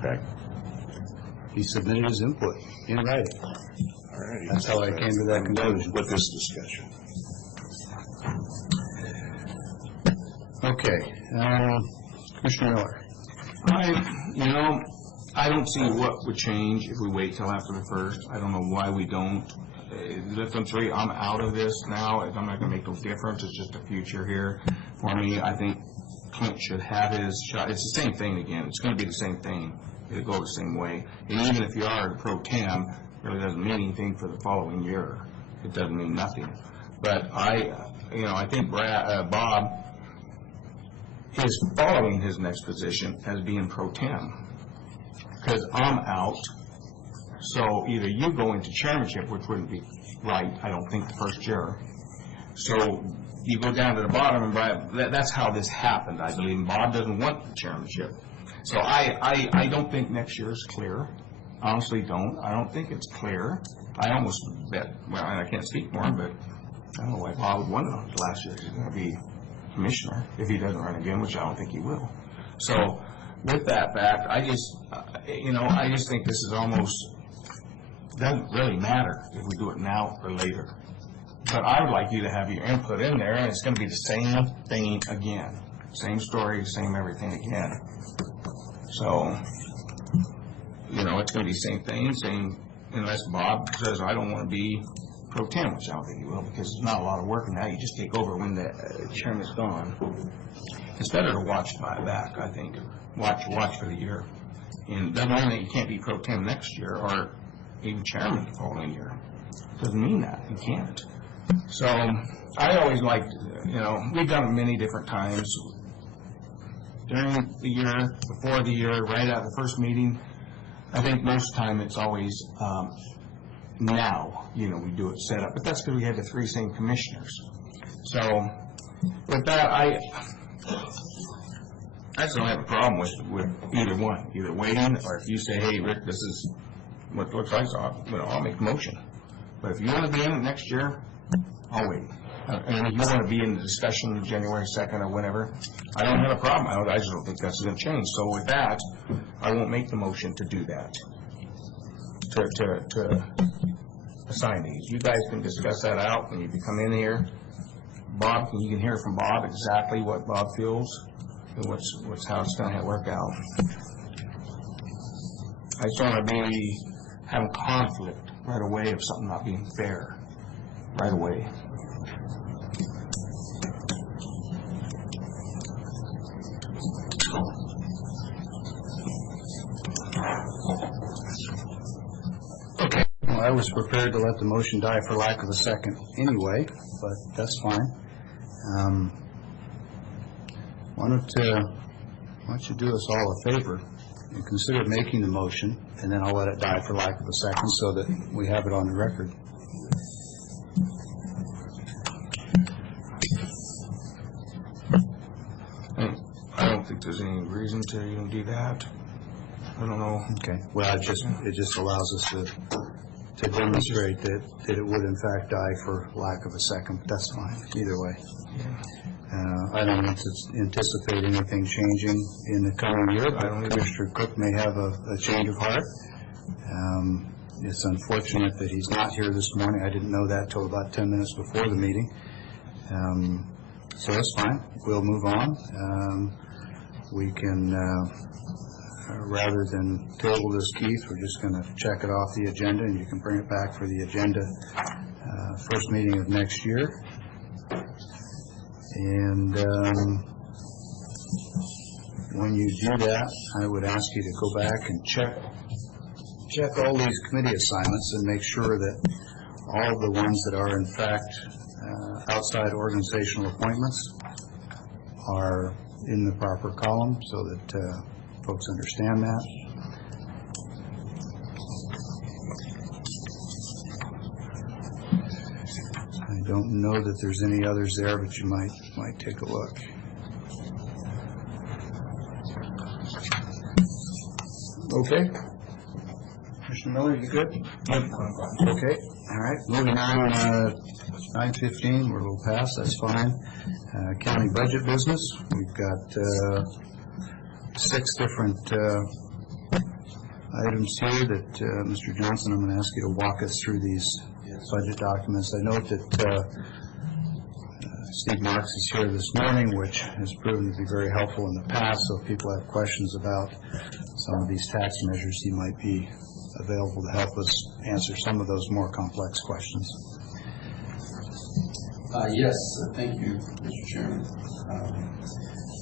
Peck. he submitted his input in writing. All right. That's how I came to that I'm done conclusion. with this discussion. Okay, Commissioner Miller. I don't see what would change if we wait till after the 1st. I don't know why we don't. Listen, three, I'm out of this now. I'm not going to make no difference. It's just a future here for me. I think Clint should have his shot. It's the same thing again. It's going to be the same thing. It'll go the same way. And even if you are pro tem, it really doesn't mean anything for the following year. It doesn't mean nothing. But I think Bob is following his next position as being pro tem. Because I'm out. So either you go into chairmanship, which wouldn't be right, I don't think, the first year. So you go down to the bottom, and that's how this happened, I believe. Bob doesn't want the chairmanship. So I don't think next year is clear. Honestly, don't. I don't think it's clear. I almost bet, well, I can't speak for him, but I don't know why Bob would want it last year. He's going to be commissioner if he doesn't run again, which I don't think he will. So with that fact, I just think this is almost, doesn't really matter if we do it now or later. But I would like you to have your input in there, and it's going to be the same thing again. Same story, same everything again. So, it's going to be the same thing, unless Bob says, I don't want to be pro tem, which I don't think he will, because it's not a lot of work, and now you just take over when the chairman's gone. It's better to watch by back, I think. Watch for the year. And doesn't mean that you can't be pro tem next year, or even chairman the following year. Doesn't mean that. You can't. So, I always liked, we've done it many different times. During the year, before the year, right out of the first meeting. I think most of the time it's always now, we do it set up. But that's because we had the three same commissioners. So, with that, I just don't have a problem with either one. Either waiting, or if you say, hey, Rick, this is what it looks like, so I'll make a motion. But if you want to be in it next year, I'll wait. And if you want to be in the discussion January 2nd or whenever, I don't have a problem. I just don't think that's going to change. So with that, I won't make the motion to do that, to assign these. You guys can discuss that out when you come in here. Bob, you can hear from Bob exactly what Bob feels and how it's going to work out. I just don't want to be having conflict right away of something not being fair right away. Okay. Well, I was prepared to let the motion die for lack of a second anyway, but that's fine. Why don't you do us all a favor and consider making the motion, and then I'll let it die for lack of a second so that we have it on the record. I don't think there's any reason to even do that. I don't know. Okay. Well, it just allows us to demonstrate that it would in fact die for lack of a second. But that's fine either way. I don't anticipate anything changing in the coming year, but Commissioner Cook may have a change of heart. It's unfortunate that he's not here this morning. I didn't know that till about 10 minutes before the meeting. So that's fine. We'll move on. We can, rather than table this, Keith, we're just going to check it off the agenda, and you can bring it back for the agenda first meeting of next year. And when you do that, I would ask you to go back and check all these committee assignments and make sure that all of the ones that are in fact outside organizational appointments are in the proper column so that folks understand that. I don't know that there's any others there, but you might take a look. Okay. Commissioner Miller, you good? Okay. All right. Moving on, 9:15. We're a little past. That's fine. County budget business. We've got 6 different items here that Mr. Johnson, I'm going to ask you to walk us through these budget documents. I note that Steve Marks is here this morning, which has proven to be very helpful in the past, so if people have questions about some of these tax measures, he might be available to help us answer some of those more complex questions. Yes, thank you, Mr. Chairman.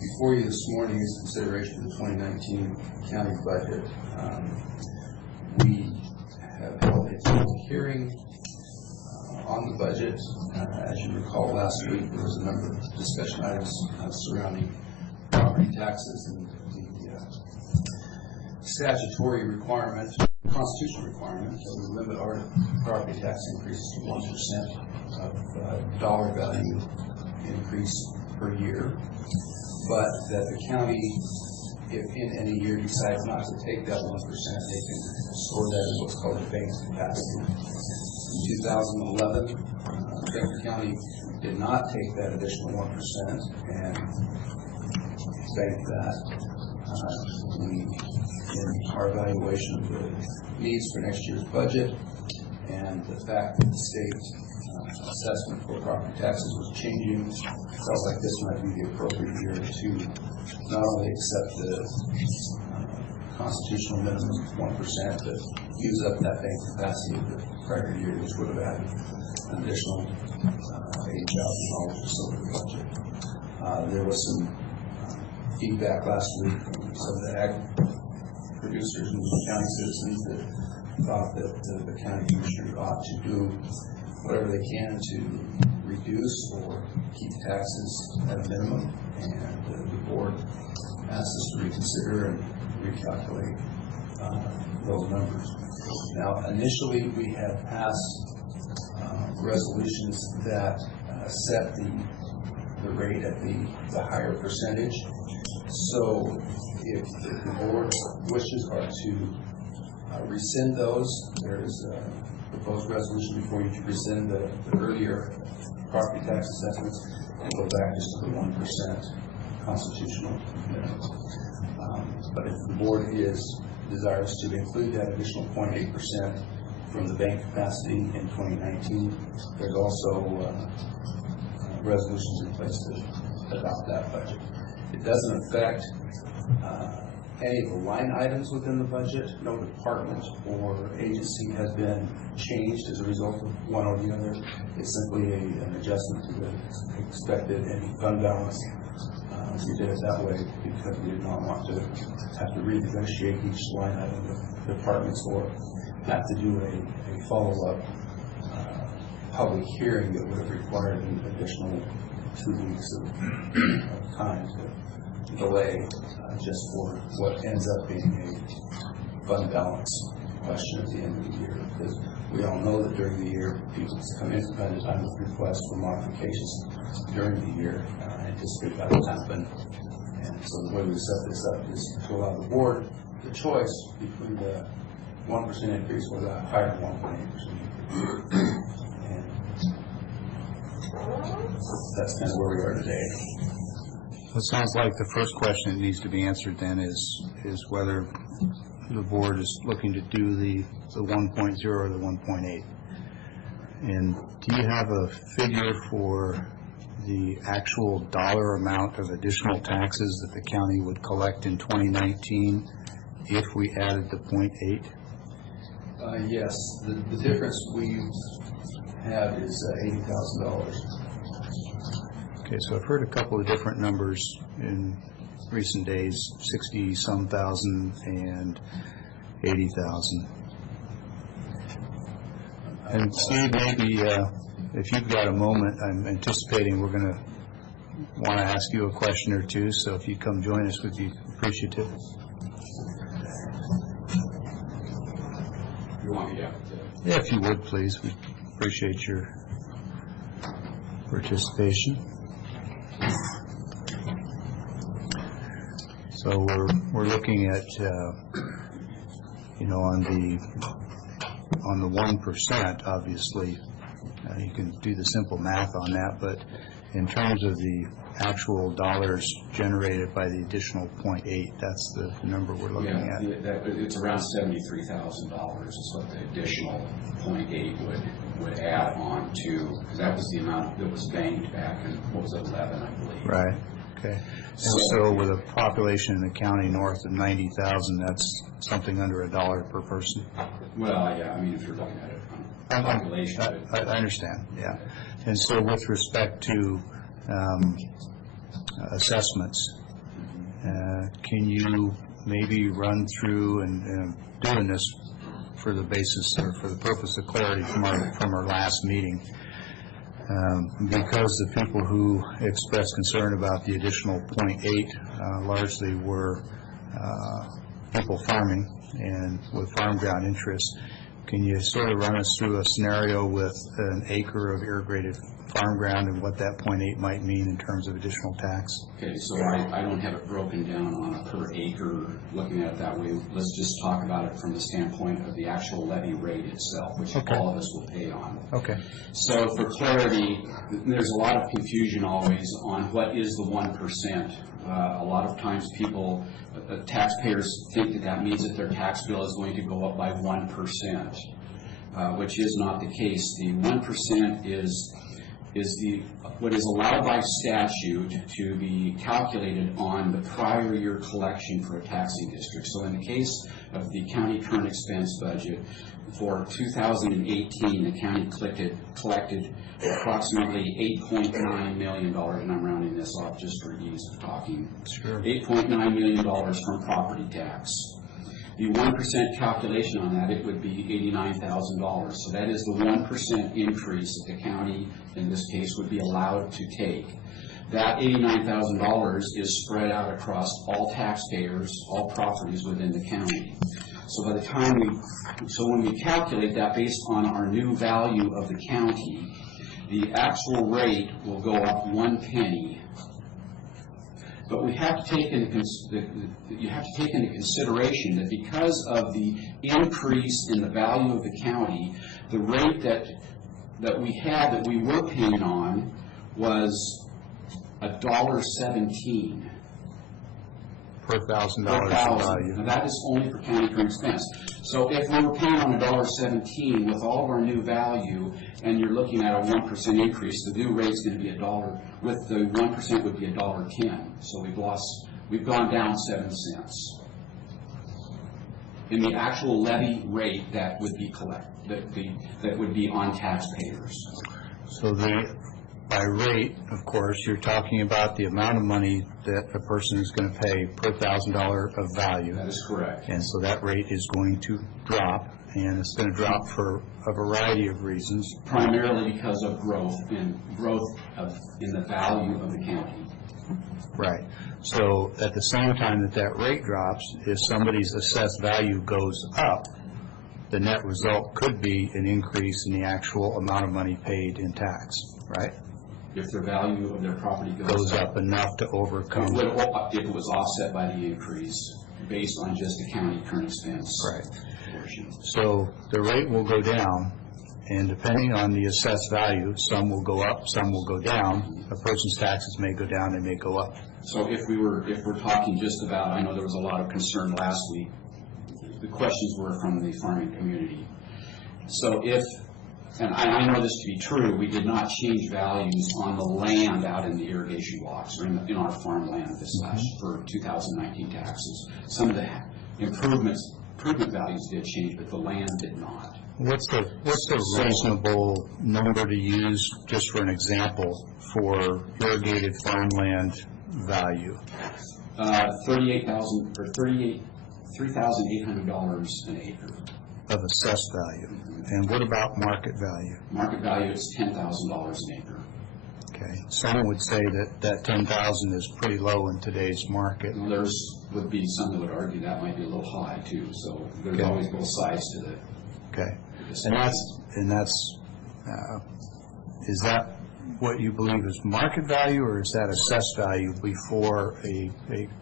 Before you this morning is consideration of the 2019 county budget. We have held a public hearing on the budget. As you recall, last week there was a number of discussion items surrounding property taxes and the statutory requirement, constitutional requirement that we limit our property tax increases to 1% of dollar value increase per year, but that the county, if in any year decides not to take that 1%, they can store that in what's called a banked capacity. In 2011, Baker County did not take that additional 1% and bank that. In our evaluation of the needs for next year's budget and the fact that the state assessment for property taxes was changing, felt like this might be the appropriate year to not only accept the constitutional minimum of 1%, but use up that bank capacity of the prior year, which would have added an additional $80,000 or so to the budget. There was some feedback last week from some of the ag producers and county citizens that thought that the county commissioners ought to do whatever they can to reduce or keep taxes at a minimum, and the board asked us to reconsider and recalculate those numbers. Now, initially we had passed resolutions that set the rate at the higher percentage. So if the board wishes are to rescind those, there is a proposed resolution before you to rescind the earlier property tax assessments and go back just to the 1% constitutional minimum. But if the board is desirous to include that additional 0.8% from the bank capacity in 2019, there's also resolutions in place to adopt that budget. It doesn't affect any of the line items within the budget. No department or agency has been changed as a result of one or the other. It's simply an adjustment to the expected ending fund balance. We did it that way because we did not want to have to renegotiate each line item with departments or have to do a follow-up public hearing that would have required an additional 2 weeks of time to delay just for what ends up being a fund balance question at the end of the year. Because we all know that during the year, people come in from time to time with requests for modifications during the year, anticipate that will happen. And so the way we set this up is to allow the board the choice between the 1% increase or the higher 1.8% increase. That's kind of where we are today. It sounds like the first question that needs to be answered then is whether the board is looking to do the 1.0 or the 1.8. And do you have a figure for the actual dollar amount of additional taxes that the county would collect in 2019 if we added the 0.8? Yes, the difference we have is $80,000. Okay, so I've heard a couple of different numbers in recent days, 60-some thousand and 80,000. And Steve, maybe if you've got a moment, I'm anticipating we're going to want to ask you a question or two, so if you come join us, we'd be appreciative. You want me to? Yeah, if you would, please. We appreciate your participation. So we're looking at, on the 1%, obviously, you can do the simple math on that, but in terms of the actual dollars generated by the additional 0.8, that's the number we're looking at. It's around $73,000 is what the additional 0.8 would add on to, because that was the amount that was banked back in, what was it, 11, I believe. Right. Okay. And so with a population in the county north of 90,000, that's something under $1 per person. Well, yeah, I mean, if you're looking at it on population. I understand, yeah. And so with respect to assessments, can you maybe run through, and doing this for the basis or for the purpose of clarity from our last meeting, because the people who expressed concern about the additional 0.8 largely were people farming and with farm ground interests. Can you sort of run us through a scenario with an acre of irrigated farm ground and what that 0.8 might mean in terms of additional tax? Okay, so I don't have it broken down on a per acre, looking at it that way. Let's just talk about it from the standpoint of the actual levy rate itself, which all of us will pay on. Okay. So for clarity, there's a lot of confusion always on what is the 1%. A lot of times people, taxpayers think that that means that their tax bill is going to go up by 1%, which is not the case. The 1% is what is allowed by statute to be calculated on the prior year collection for a taxing district. So in the case of the county current expense budget for 2018, the county collected approximately $8.9 million, and I'm rounding this off just for ease of talking. Sure. $8.9 million from property tax. The 1% calculation on that, it would be $89,000. So that is the 1% increase that the county, in this case, would be allowed to take. That $89,000 is spread out across all taxpayers, all properties within the county. So by the time when we calculate that based on our new value of the county, the actual rate will go up 1 penny. But we have to take into consideration that because of the increase in the value of the county, the rate that we were paying on was $1.17 Per $1,000 value. Now that is only for county current expense. So if we were paying on $1.17 with all of our new value, and you're looking at a 1% increase, the new rate's going to be $1. With the 1% would be $1.10. So we've gone down 7 cents in the actual levy rate that would be that would be on taxpayers. So by rate, of course, you're talking about the amount of money that a person is going to pay per $1,000 of value. That is correct. And so that rate is going to drop, and it's going to drop for a variety of reasons. Primarily because of growth in the value of the county. Right. So at the same time that rate drops, if somebody's assessed value goes up, the net result could be an increase in the actual amount of money paid in tax, right? If the value of their property goes up enough to overcome. If it was offset by the increase based on just the county current expense. Right. Portion. So the rate will go down, and depending on the assessed value, some will go up, some will go down. A person's taxes may go down, they may go up. So if we're talking just about, I know there was a lot of concern last week, the questions were from the farming community. So if, and I know this to be true, we did not change values on the land out in the irrigation blocks or in our farmland this last for 2019 taxes. Some of the improvement values did change, but the land did not. What's the reasonable number to use, just for an example, for irrigated farmland value? $38,000 or $3,800 an acre. Of assessed value. And what about market value? Market value is $10,000 an acre. Okay. Some would say that 10,000 is pretty low in today's market. Well, would be some that would argue that might be a little high too. So there's always both sides to the. Okay. Is that what you believe is market value, or is that assessed value before a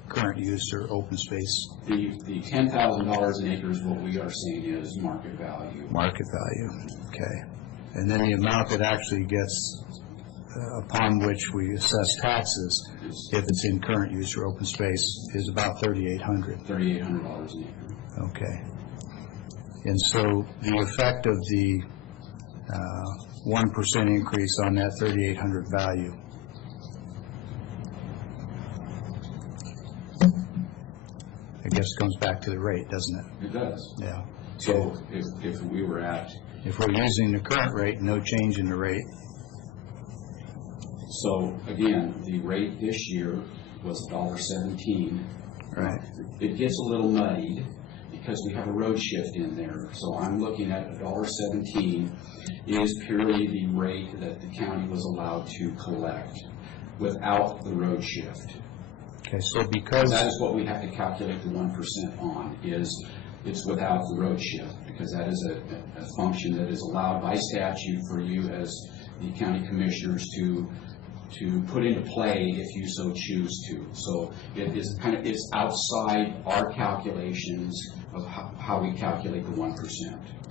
current use or open space? The $10,000 an acre is what we are saying is market value. Market value. Okay. And then the amount that actually gets upon which we assess taxes, if it's in current use or open space, is about $3,800. $3,800 an acre. Okay. And so the effect of the 1% increase on that $3,800 value, I guess it comes back to the rate, doesn't it? It does. Yeah. So if we were at. If we're using the current rate, no change in the rate. So again, the rate this year was $1.17. Right. It gets a little muddied because we have a road shift in there. So I'm looking at $1.17 is purely the rate that the county was allowed to collect without the road shift. Okay, so because that is what we have to calculate the 1% on, is it's without the road shift, because that is a function that is allowed by statute for you as the county commissioners to put into play if you so choose to. So it is it's outside our calculations of how we calculate the 1%.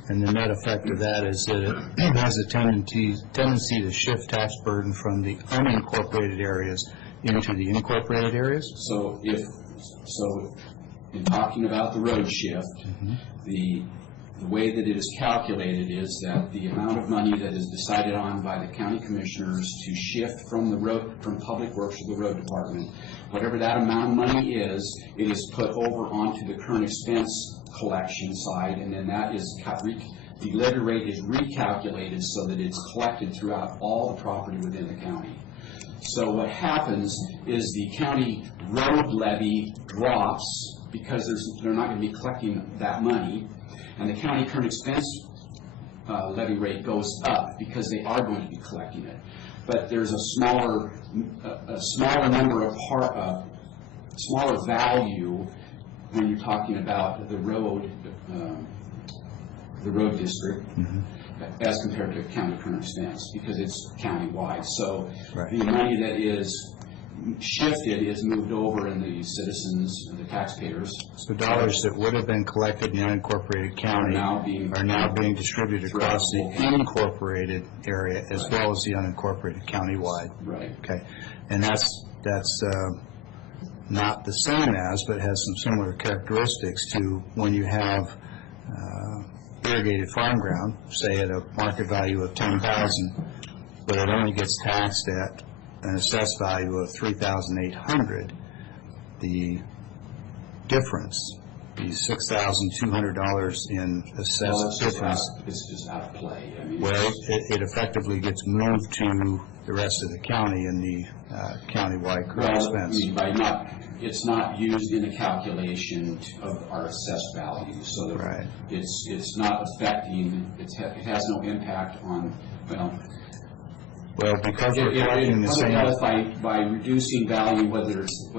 And the net effect of that is that it has a tendency to shift tax burden from the unincorporated areas into the incorporated areas? So in talking about the road shift, the way that it is calculated is that the amount of money that is decided on by the county commissioners to shift from public works to the road department, whatever that amount of money is, it is put over onto the current expense collection side, and then that is the levy rate is recalculated so that it's collected throughout all the property within the county. So what happens is the county road levy drops because they're not going to be collecting that money, and the county current expense levy rate goes up because they are going to be collecting it. But there's a smaller number of smaller value when you're talking about the road district as compared to county current expense, because it's county-wide. So the money that is shifted is moved over in the citizens and the taxpayers. So dollars that would have been collected in the unincorporated county are now being distributed across the incorporated area as well as the unincorporated county-wide. Right. Okay. And that's not the same as, but has some similar characteristics to when you have irrigated farm ground, say at a market value of $10,000, but it only gets taxed at an assessed value of $3,800. The difference, the $6,200 in assessed difference, it's just out of play. I mean, well, it effectively gets moved to the rest of the county in the county-wide current expense. It's not used in the calculation of our assessed value, so that it's not affecting. It has no impact on. Well, because we're collecting the same by reducing value, whether it's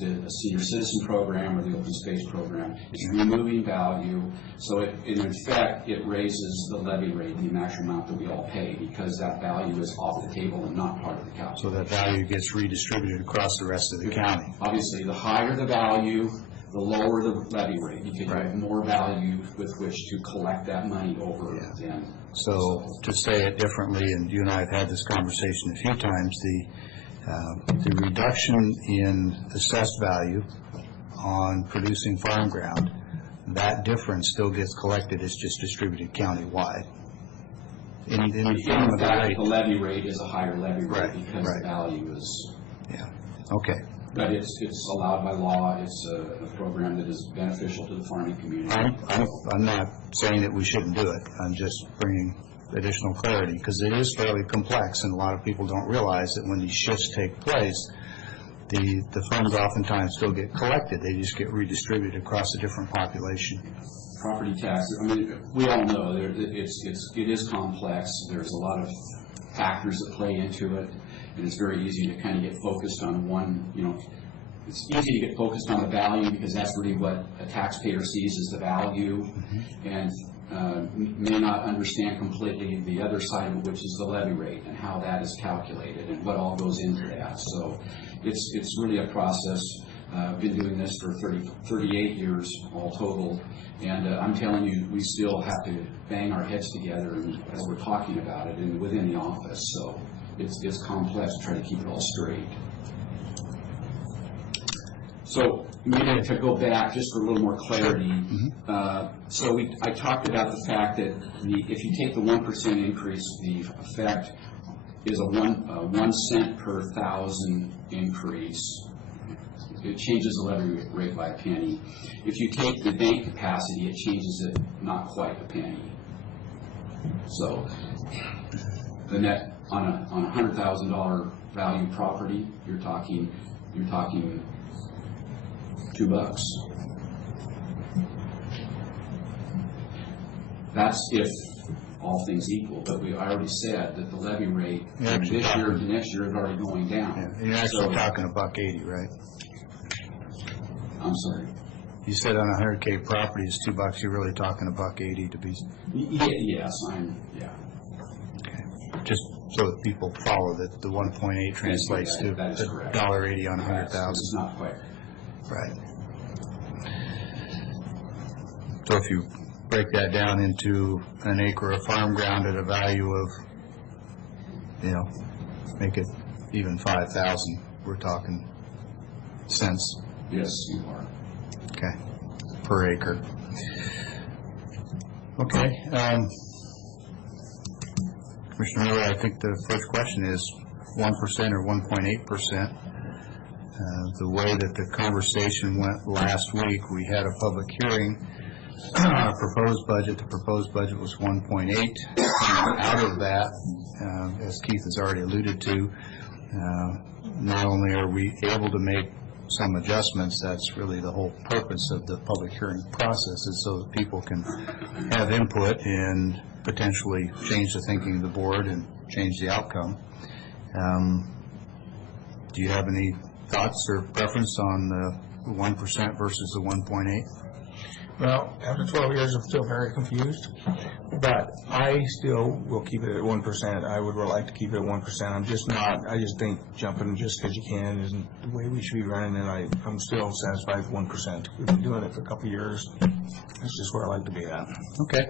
the senior citizen program or the open space program, it's removing value. So in effect, it raises the levy rate, the maximum amount that we all pay, because that value is off the table and not part of the calculation. So that value gets redistributed across the rest of the county. Obviously, the higher the value, the lower the levy rate, because you have more value with which to collect that money over then. So to say it differently, and you and I have had this conversation a few times, the reduction in assessed value on producing farm ground that difference still gets collected, it's just distributed countywide. In the In form of the fact, rate. the levy rate is a higher levy rate Right, because right. the value is, Yeah, okay. but it's allowed by law. It's a program that is beneficial to the farming community. I'm not saying that we shouldn't do it, I'm just bringing additional clarity, because it is fairly complex, and a lot of people don't realize that when these shifts take place, the funds oftentimes still get collected, they just get redistributed across a different population. Property taxes, I mean, we all know it is complex. There's a lot of factors that play into it, and it's very easy to kind of get focused on one, it's easy to get focused on the value because that's really what a taxpayer sees as the value, and may not understand completely the other side of it, which is the levy rate and how that is calculated and what all goes into that. So it's really a process. I've been doing this for 38 years all total, and I'm telling you, we still have to bang our heads together as we're talking about it and within the office. So it's complex to try to keep it all straight. So maybe to go back just for a little more clarity, I talked about the fact that if you take the 1% increase, the effect is a 1 cent per thousand increase. It changes the levy rate by a penny. If you take the bank capacity, it changes it not quite a penny. So the net on a $100,000 value property, you're talking $2. That's if all things equal, but I already said that the levy rate from this year to next year is already going down. Yeah, you're actually talking $1.80, right? I'm sorry. You said on a 100K property is $2, you're really talking $1.80 to be, Yes, okay. Just so that people follow that the 1.8 translates to that is correct. $1.80 on Yes, 100,000. it's not quite. Right. So if you break that down into an acre of farm ground at a value of, make it even 5,000, we're talking cents. Yes, you are. Okay, per acre. Okay. Commissioner Miller, I think the first question is 1% or 1.8%. The way that the conversation went last week, we had a public hearing on our proposed budget. The proposed budget was 1.8. Out of that, as Keith has already alluded to, not only are we able to make some adjustments, that's really the whole purpose of the public hearing process, is so that people can have input and potentially change the thinking of the board and change the outcome. Do you have any thoughts or preference on the 1% versus the 1.8? Well, after 12 years, I'm still very confused, but I still will keep it at 1%. I would like to keep it at 1%. I just think jumping just because you can isn't the way we should be running, and I'm still satisfied with 1%. We've been doing it for a couple of years. That's just where I like to be at. Okay.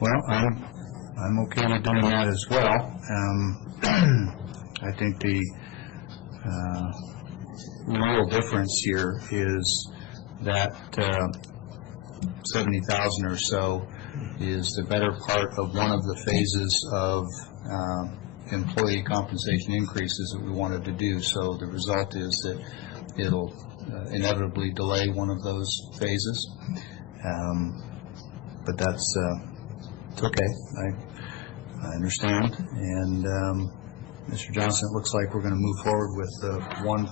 Well, I'm okay with doing that as well. I think the real difference here is that 70,000 or so is the better part of one of the phases of employee compensation increases that we wanted to do. So the result is that it'll inevitably delay one of those phases. But that's it's okay. I understand. And Mr. Johnson, it looks like we're going to move forward with 1%.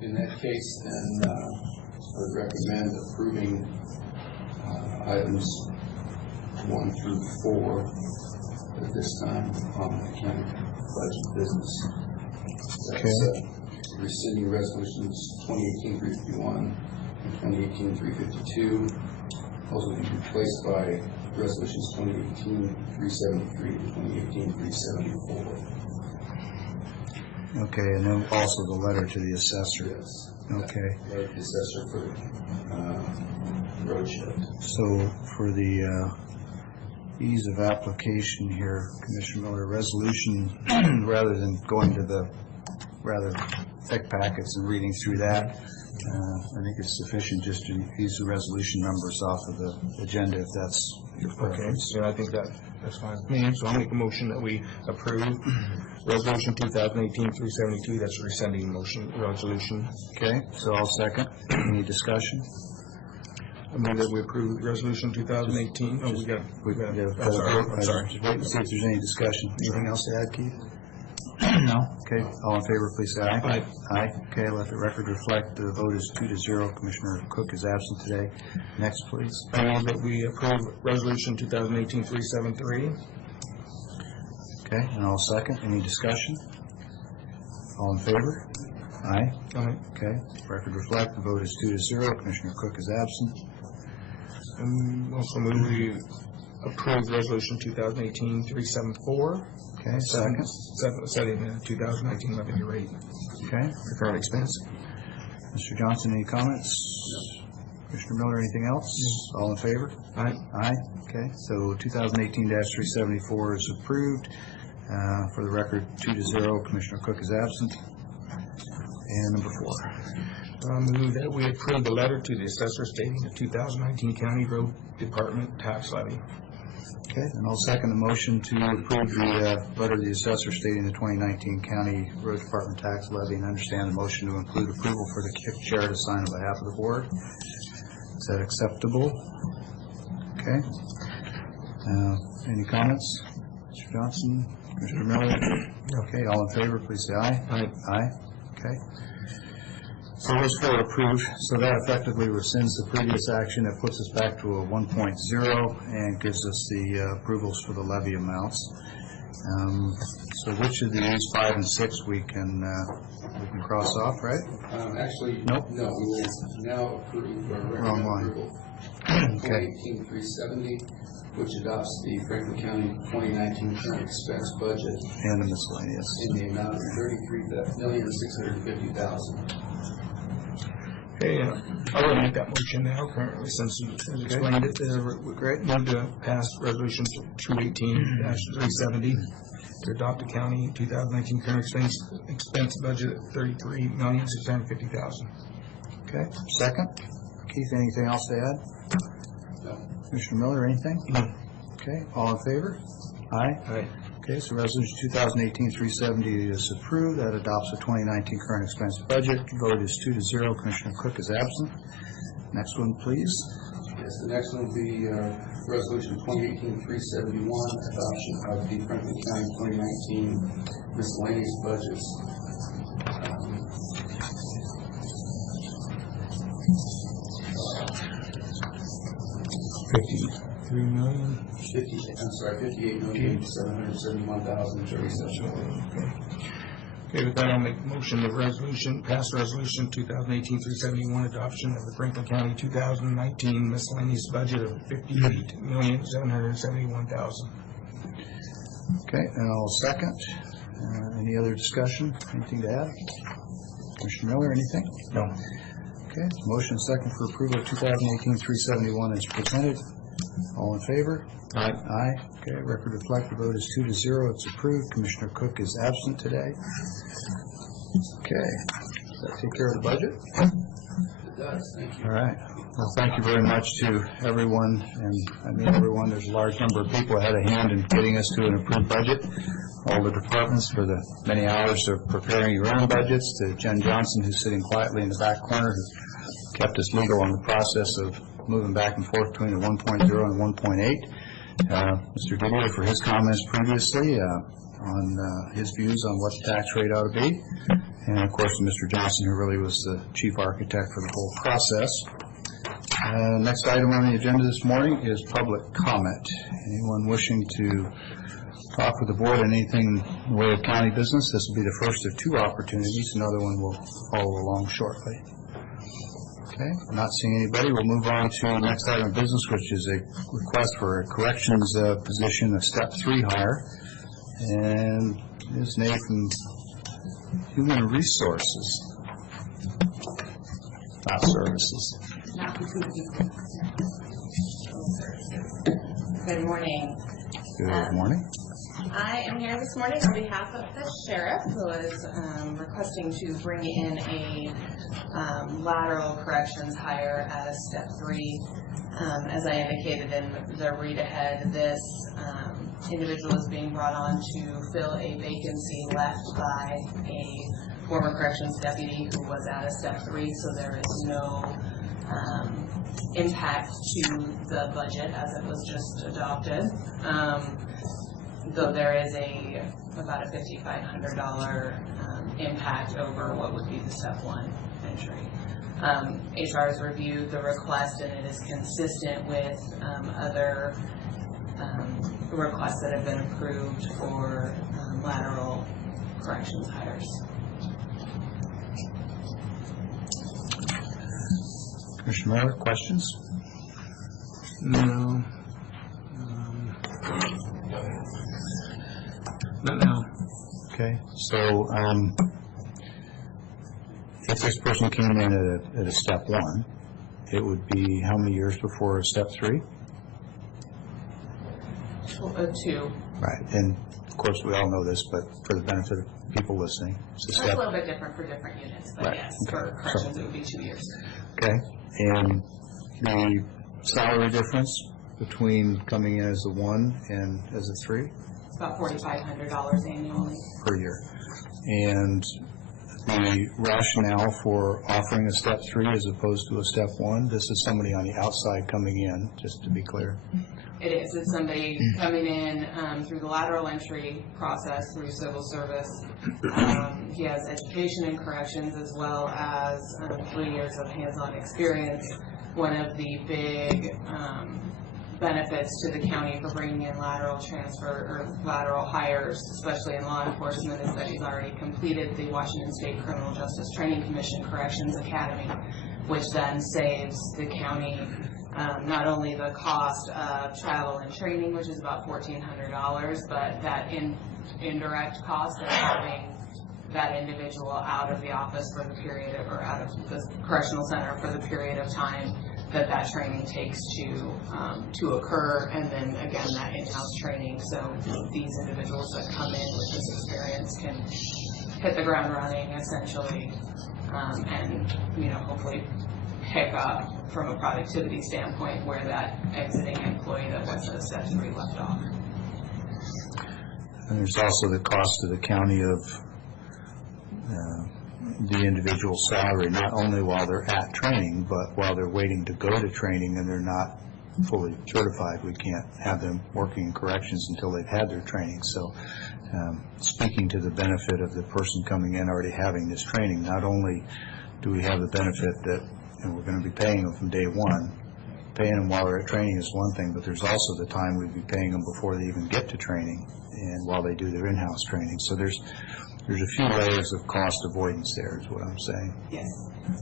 In that case, then, I would recommend approving items 1 through 4 at this time on the county budget business. That's rescinding resolutions 2018-351 and 2018-352. Those will be replaced by resolutions 2018-373 and 2018-374. Okay, and then also the letter to the assessor. Yes. Okay. Letter to the assessor for road shift. So for the ease of application here, Commissioner Miller, resolution, rather than going to the rather thick packets and reading through that. I think it's sufficient just to use the resolution numbers off of the agenda if that's your Okay, preference. so I think that's fine with me. So I'll make a motion that we approve Resolution 2018-372. That's rescinding motion, resolution. Okay, so I'll second. Any discussion? I move that we approve Resolution 2018. Oh, we got, I'm sorry. Just wait and see if there's any discussion. Anything else to add, Keith? No? Okay, all in favor, please say aye. Aye. Aye, okay, let the record reflect the vote is 2-0. Commissioner Cook is absent today. Next, please. I move that we approve Resolution 2018-373. Okay, and I'll second. Any discussion? All in favor? Aye. Aye. Okay, record reflect the vote is 2-0. Commissioner Cook is absent. Also move we approve Resolution 2018-374. Okay, second. Setting the 2019 levy rate Okay, for current expense. Mr. Johnson, any comments? Commissioner Miller, anything else? All in favor? Aye. Aye, okay, so 2018-374 is approved. For the record, 2-0, Commissioner Cook is absent. And number 4. I move that we approve the letter to the assessor stating the 2019 County Road Department tax levy. Okay, and I'll second the motion to approve the letter of the assessor stating the 2019 County Road Department tax levy, and understand the motion to include approval for the chair to sign on behalf of the board. Is that acceptable? Okay. Any comments? Mr. Johnson, Commissioner Miller? Okay, all in favor, please say aye. Aye. Aye, okay. So those 4 approved, so that effectively rescinds the previous action. It puts us back to a 1.0 and gives us the approvals for the levy amounts. So which of these, 5 and 6, we can cross off, right? Actually, Nope. no, we will now approve, or Wrong recommend one. approval. Okay. 2018-370, which adopts the Franklin County 2019 current expense budget And the miscellaneous. in the amount of $33,650,000. Okay, I will make that motion now currently since you explained it. Great. Move to pass Resolution 218-370 to adopt the county 2019 current expense budget of $33,650,000. Okay, second. Keith, anything else to add? No. Commissioner Miller, anything? No. Okay, all in favor? Aye. Aye. Okay, so resolution 2018-370 is approved. That adopts the 2019 current expense budget. Vote is 2-0. Commissioner Cook is absent. Next one, please. Yes, the next one will be Resolution 2018-371, adoption of the Franklin County 2019 miscellaneous budgets. $58,771,037. Okay, with that, I'll make a motion of resolution, pass resolution 2018-371, adoption of the Franklin County 2019 miscellaneous budget of $58,771,000. Okay, and I'll second. Any other discussion? Anything to add? Commissioner Miller, anything? No. Okay, motion second for approval of 2018-371 is presented. All in favor? Aye. Aye. Okay, record reflect the vote is 2-0. It's approved. Commissioner Cook is absent today. Okay, does that take care of the budget? It does, thank you. All right. Well, thank you very much to everyone, and I mean everyone, there's a large number of people had a hand in getting us to an approved budget. All the departments for the many hours of preparing your own budgets, to Jen Johnson, who's sitting quietly in the back corner, who kept us legal on the process of moving back and forth between the 1.0 and 1.8. Mr. Didier for his comments previously on his views on what the tax rate ought to be. And of course, Mr. Johnson, who really was the chief architect for the whole process. Next item on the agenda this morning is public comment. Anyone wishing to talk with the board on anything in the way of county business, this will be the first of 2 opportunities. Another one will follow along shortly. Okay, not seeing anybody, we'll move on to the next item of business, which is a request for a corrections position, a step 3 hire. And Ms. Nate from Human Resources, not Services. Good morning. Good morning. I am here this morning on behalf of the sheriff, who is requesting to bring in a lateral corrections hire at a step 3. As I indicated in the read ahead, this individual is being brought on to fill a vacancy left by a former corrections deputy who was at a step 3, so there is no impact to the budget as it was just adopted. Though there is about a $5,500 impact over what would be the step 1 entry. HR has reviewed the request and it is consistent with other requests that have been approved for lateral corrections hires. Commissioner Miller, questions? No. Not now. Okay, so if this person came in at a step 1, it would be how many years before a step 3? 2. Right, and of course we all know this, but for the benefit of people listening, it's a That's step. a little bit different for different units, but Right. yes, Okay. for corrections it would be 2 years. Okay, and the salary difference between coming in as a 1 and as a 3 It's about $4,500 annually. per year. And the rationale for offering a step 3 as opposed to a step 1, this is somebody on the outside coming in, just to be clear. It is. It's somebody coming in through the lateral entry process through civil service. He has education in corrections as well as 3 years of hands-on experience. One of the big benefits to the county for bringing in lateral transfer or lateral hires, especially in law enforcement, is that he's already completed the Washington State Criminal Justice Training Commission Corrections Academy, which then saves the county not only the cost of travel and training, which is about $1,400, but that indirect cost of having that individual out of the office for the period of, or out of the correctional center for the period of time that training takes to occur, and then again that in-house training. So these individuals that come in with this experience can hit the ground running essentially, and hopefully pick up from a productivity standpoint where that exiting employee that was at step 3 left off. And there's also the cost to the county of the individual's salary, not only while they're at training, but while they're waiting to go to training and they're not fully certified. We can't have them working in corrections until they've had their training. So speaking to the benefit of the person coming in already having this training, not only do we have the benefit that we're going to be paying them from day 1, paying them while they're at training is one thing, but there's also the time we'd be paying them before they even get to training and while they do their in-house training. So there's a few layers of cost avoidance there is what I'm saying. Yes.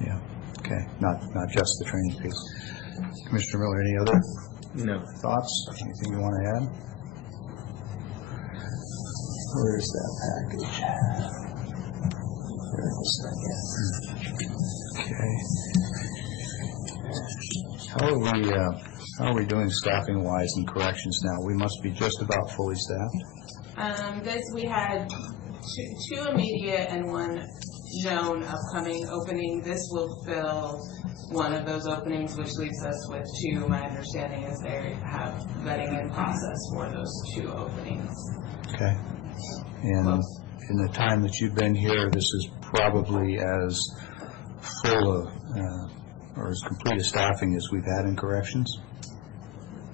Yeah, okay, not just the training piece. Commissioner Miller, any other thoughts? Anything you want to add? Where is that package? There it is. Okay. How are we doing staffing wise in corrections now? We must be just about fully staffed. We had two immediate and one known upcoming opening. This will fill one of those openings, which leaves us with 2. My understanding is they have vetting in process for those 2 openings. Okay. And in the time that you've been here, this is probably as full of or as complete a staffing as we've had in corrections?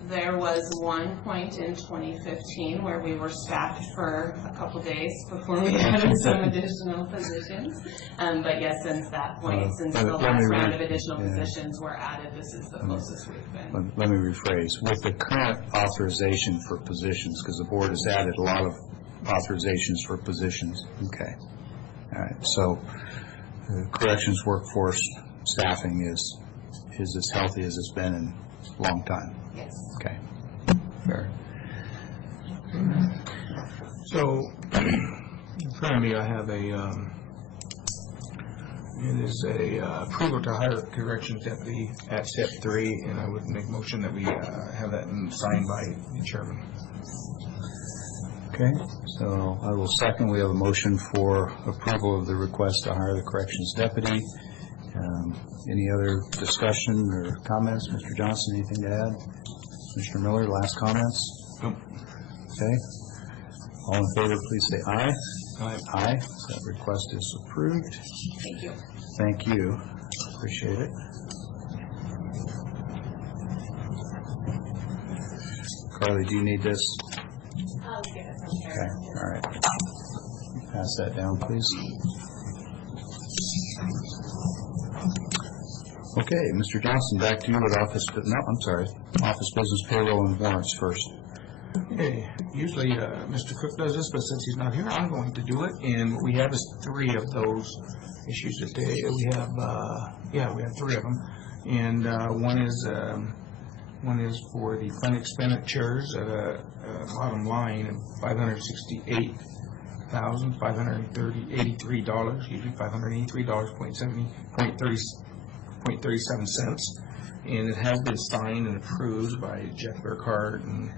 There was one point in 2015 where we were staffed for a couple days before we added some additional positions. But yes, since that point, since the last round of additional positions were added, this is the closest we've been. Let me rephrase. With the current authorization for positions, because the board has added a lot of authorizations for positions. Okay. All right. So the corrections workforce staffing is as healthy as it's been in a long time. Yes. Okay. Fair. So, in front of me, I have it is a approval to hire a corrections deputy at step 3, and I would make motion that we have that signed by the chairman. Okay, so I will second. We have a motion for approval of the request to hire the corrections deputy. Any other discussion or comments? Mr. Johnson, anything to add? Mr. Miller, last comments? Nope. Okay. All in favor, please say aye. Aye. Aye. That request is approved. Thank you. Thank you. Appreciate it. Carly, do you need this? I'll get it from Okay, all right. Pass that down, please. Okay, Mr. Johnson, back to you with office business, payroll, and warrants first. Okay, usually Mr. Cook does this, but since he's not here, I'm going to do it. And what we have is 3 of those issues today. We have 3 of them. And one is for the fund expenditures at a bottom line of $568,583, usually $583.37. And it has been signed and approved by Jeff Burkhardt and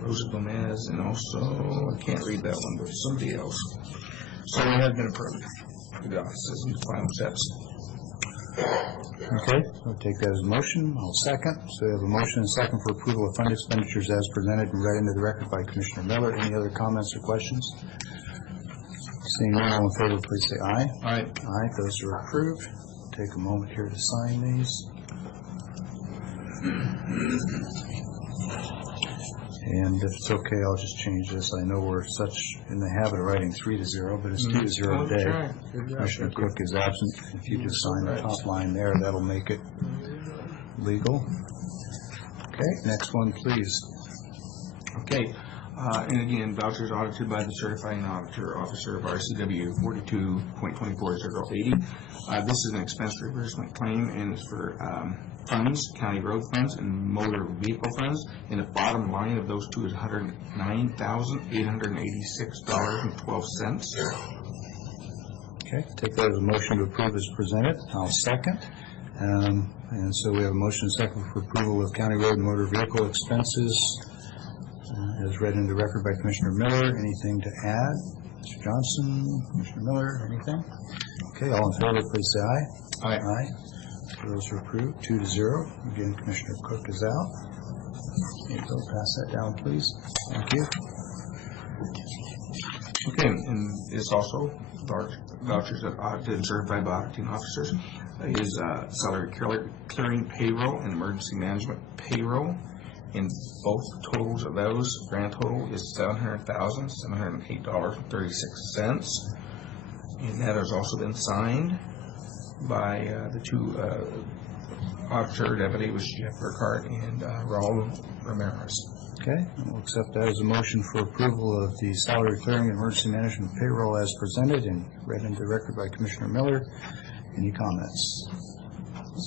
Rosa Gomez, and also, I can't read that one, but somebody else. So it has been approved. The offices and the final steps. Okay, I'll take that as a motion. I'll second. So we have a motion and a second for approval of fund expenditures as presented and read into the record by Commissioner Miller. Any other comments or questions? Seeing none, all in favor, please say aye. Aye. Aye, those are approved. Take a moment here to sign these. And if it's okay, I'll just change this. I know we're such in the habit of writing 3-0, but it's 2-0 today. Commissioner Cook is absent. If you just sign the top line there, that'll make it legal. Okay, next one, please. Okay, and again, vouchers audited by the certifying auditor officer of RCW 42.24080. This is an expense reimbursement claim, and it's for funds, county road funds, and motor vehicle funds. And the bottom line of those two is $109,886.12. Okay, take that as a motion to approve as presented. I'll second. And so we have a motion and second for approval of county road and motor vehicle expenses as read into the record by Commissioner Miller. Anything to add? Mr. Johnson, Commissioner Miller, anything? Okay, all in favor, please say aye. Aye. Aye. Those are approved, 2-0. Again, Commissioner Cook is out. There you go, pass that down, please. Thank you. Okay, and it's also vouchers that audited and certified by auditing officers. Is salary clearing payroll and emergency management payroll. And both totals of those, grand total is $700,708.36. And that has also been signed by the 2 auditor deputy, was Jeff Burkhardt and Raul Ramirez. Okay, we'll accept that as a motion for approval of the salary clearing and emergency management payroll as presented and read into the record by Commissioner Miller. Any comments?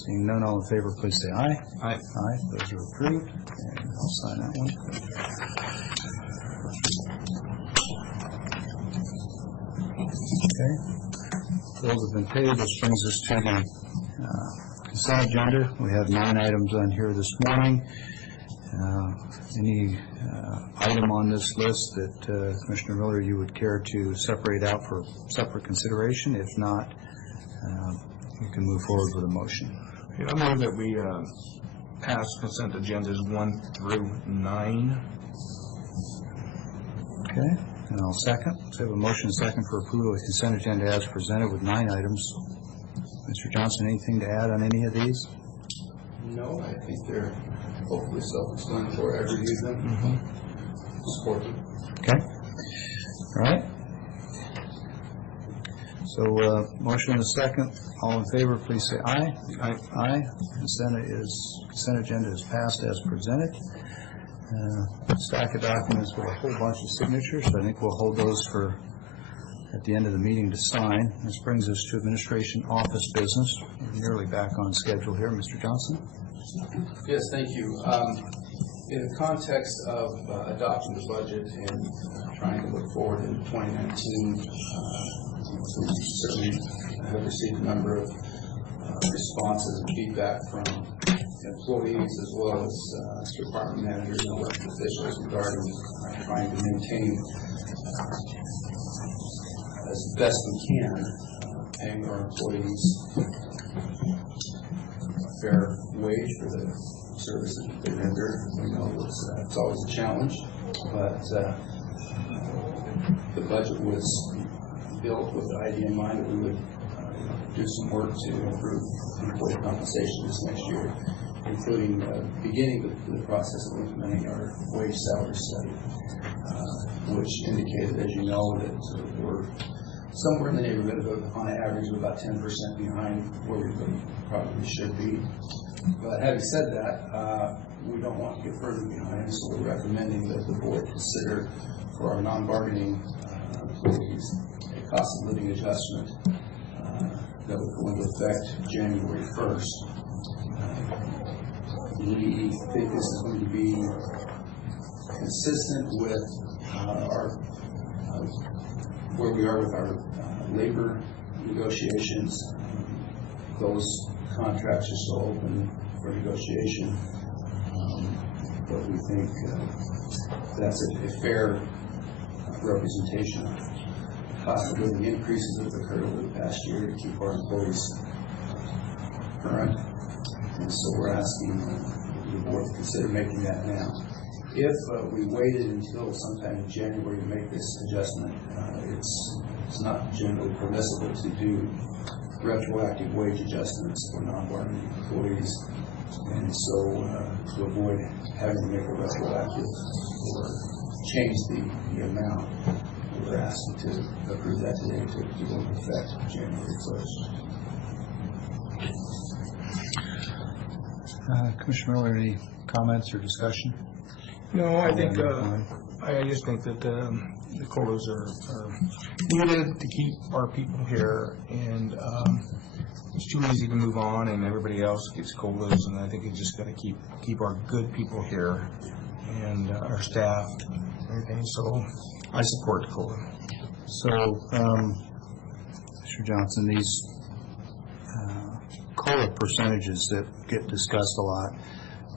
Seeing none, all in favor, please say aye. Aye. Aye, those are approved. And I'll sign that one. Okay. Bills have been paid. This brings us to the consent agenda. We have 9 items on here this morning. Any item on this list that Commissioner Miller, you would care to separate out for separate consideration? If not, you can move forward with a motion. I move that we pass consent agendas 1 through 9. Okay, and I'll second. So we have a motion and second for approval of the consent agenda as presented with 9 items. Mr. Johnson, anything to add on any of these? No, I think they're hopefully self-explanatory. I reviewed them. Support them. Okay. All right. So, motion and a second. All in favor, please say aye. Aye. Aye. Consent agenda is passed as presented. Stack of documents with a whole bunch of signatures. So I think we'll hold those for at the end of the meeting to sign. This brings us to administration office business. We're nearly back on schedule here. Mr. Johnson? Yes, thank you. In the context of adopting the budget and trying to look forward into 2019, we certainly have received a number of responses and feedback from employees as well as department managers and elected officials regarding trying to maintain as best we can paying our employees a fair wage for the services that they render. We know it's always a challenge, but the budget was built with the idea in mind that we would do some work to improve employee compensation this next year, including beginning the process of implementing our wage salary study, which indicated, as you know, that we're somewhere in the neighborhood of, on average, of about 10% behind where we probably should be. But having said that, we don't want to get further behind, so we're recommending that the board consider for our non-bargaining employees a cost of living adjustment that would go into effect January 1st. We think this is going to be consistent with where we are with our labor negotiations. Those contracts are still open for negotiation, but we think that's a fair representation of cost of living increases that have occurred over the past year to keep our employees current. And so we're asking the board to consider making that now. If we waited until sometime in January to make this adjustment, it's not generally permissible to do retroactive wage adjustments for non-bargaining employees. And so to avoid having to make a retroactive or change the amount, we're asking to approve that today to go into effect January 1st. Commissioner Miller, any comments or discussion? No, I think, I just think that the COLAs are needed to keep our people here, and it's too easy to move on and everybody else gets COLAs, and I think it's just got to keep our good people here and our staff and everything, so I support the COLA. So, Mr. Johnson, these COLA percentages that get discussed a lot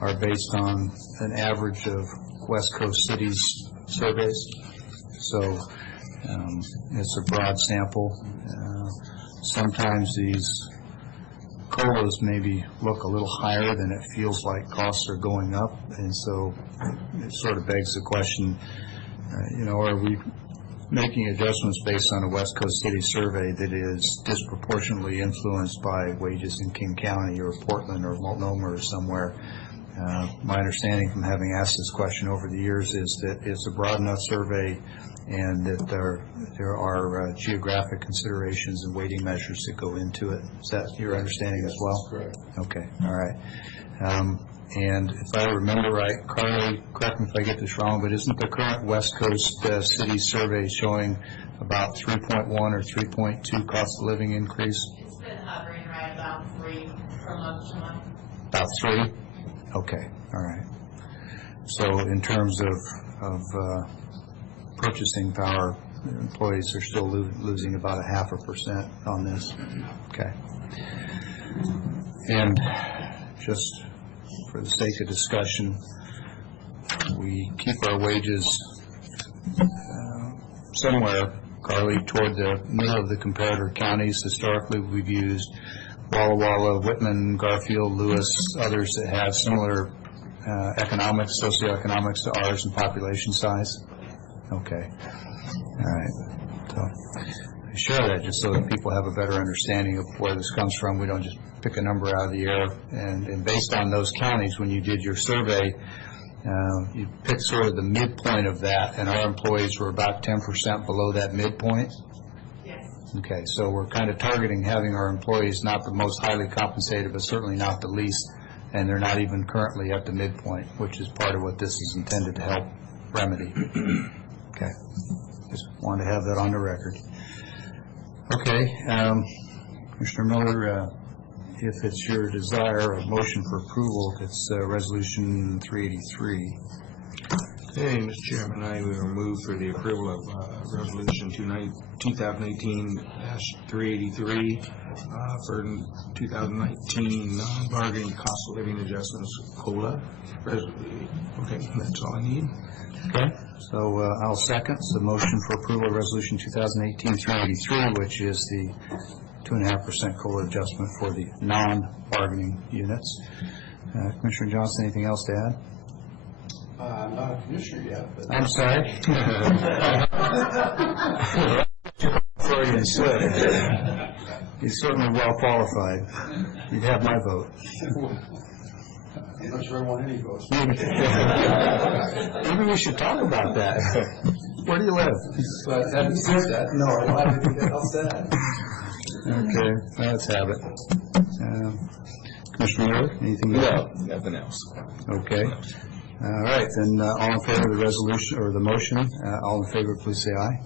are based on an average of West Coast cities surveys. So it's a broad sample. Sometimes these COLAs maybe look a little higher than it feels like costs are going up, and so it sort of begs the question, are we making adjustments based on a West Coast city survey that is disproportionately influenced by wages in King County or Portland or Multnomah or somewhere? My understanding from having asked this question over the years is that it's a broad enough survey and that there are geographic considerations and weighting measures that go into it. Is that your understanding as well? Correct. Okay, all right. And if I remember right, Carly, correct me if I get this wrong, but isn't the current West Coast city survey showing about 3.1 or 3.2 cost of living increase? It's been hovering right about 3 from month to month. About 3? Okay, all right. So in terms of purchasing power, employees are still losing about 0.5% on this. Okay. And just for the sake of discussion, we keep our wages somewhere, Carly, toward the middle of the comparator counties. Historically, we've used Walla Walla, Whitman, Garfield, Lewis, others that have similar economics, socioeconomics to ours and population size. Okay. All right. So I share that just so that people have a better understanding of where this comes from. We don't just pick a number out of the air. And based on those counties, when you did your survey, you picked sort of the midpoint of that, and our employees were about 10% below that midpoint. Yes. Okay, so we're kind of targeting having our employees not the most highly compensated, but certainly not the least, and they're not even currently at the midpoint, which is part of what this is intended to help remedy. Okay, just wanted to have that on the record. Okay, Commissioner Miller, if it's your desire, a motion for approval, it's Resolution 383. Okay, Mr. Chairman, I will move for the approval of Resolution 2018-383, for 2019 non-bargaining cost of living adjustments, COLA. Okay, that's all I need. Okay, so I'll second the motion for approval of Resolution 2018-383, which is the 2.5% COLA adjustment for the non-bargaining units. Commissioner Johnson, anything else to add? I'm not a commissioner yet, but. I'm sorry. Freudian slip. He's certainly well qualified. You'd have my vote. I'm not sure I want any votes. Maybe we should talk about that. Where do you live? But having said that, no, I don't have anything else to add. Okay, let's have it. Commissioner Miller, anything else? No, nothing else. Okay. All right, then all in favor of the resolution or the motion, all in favor, please say aye.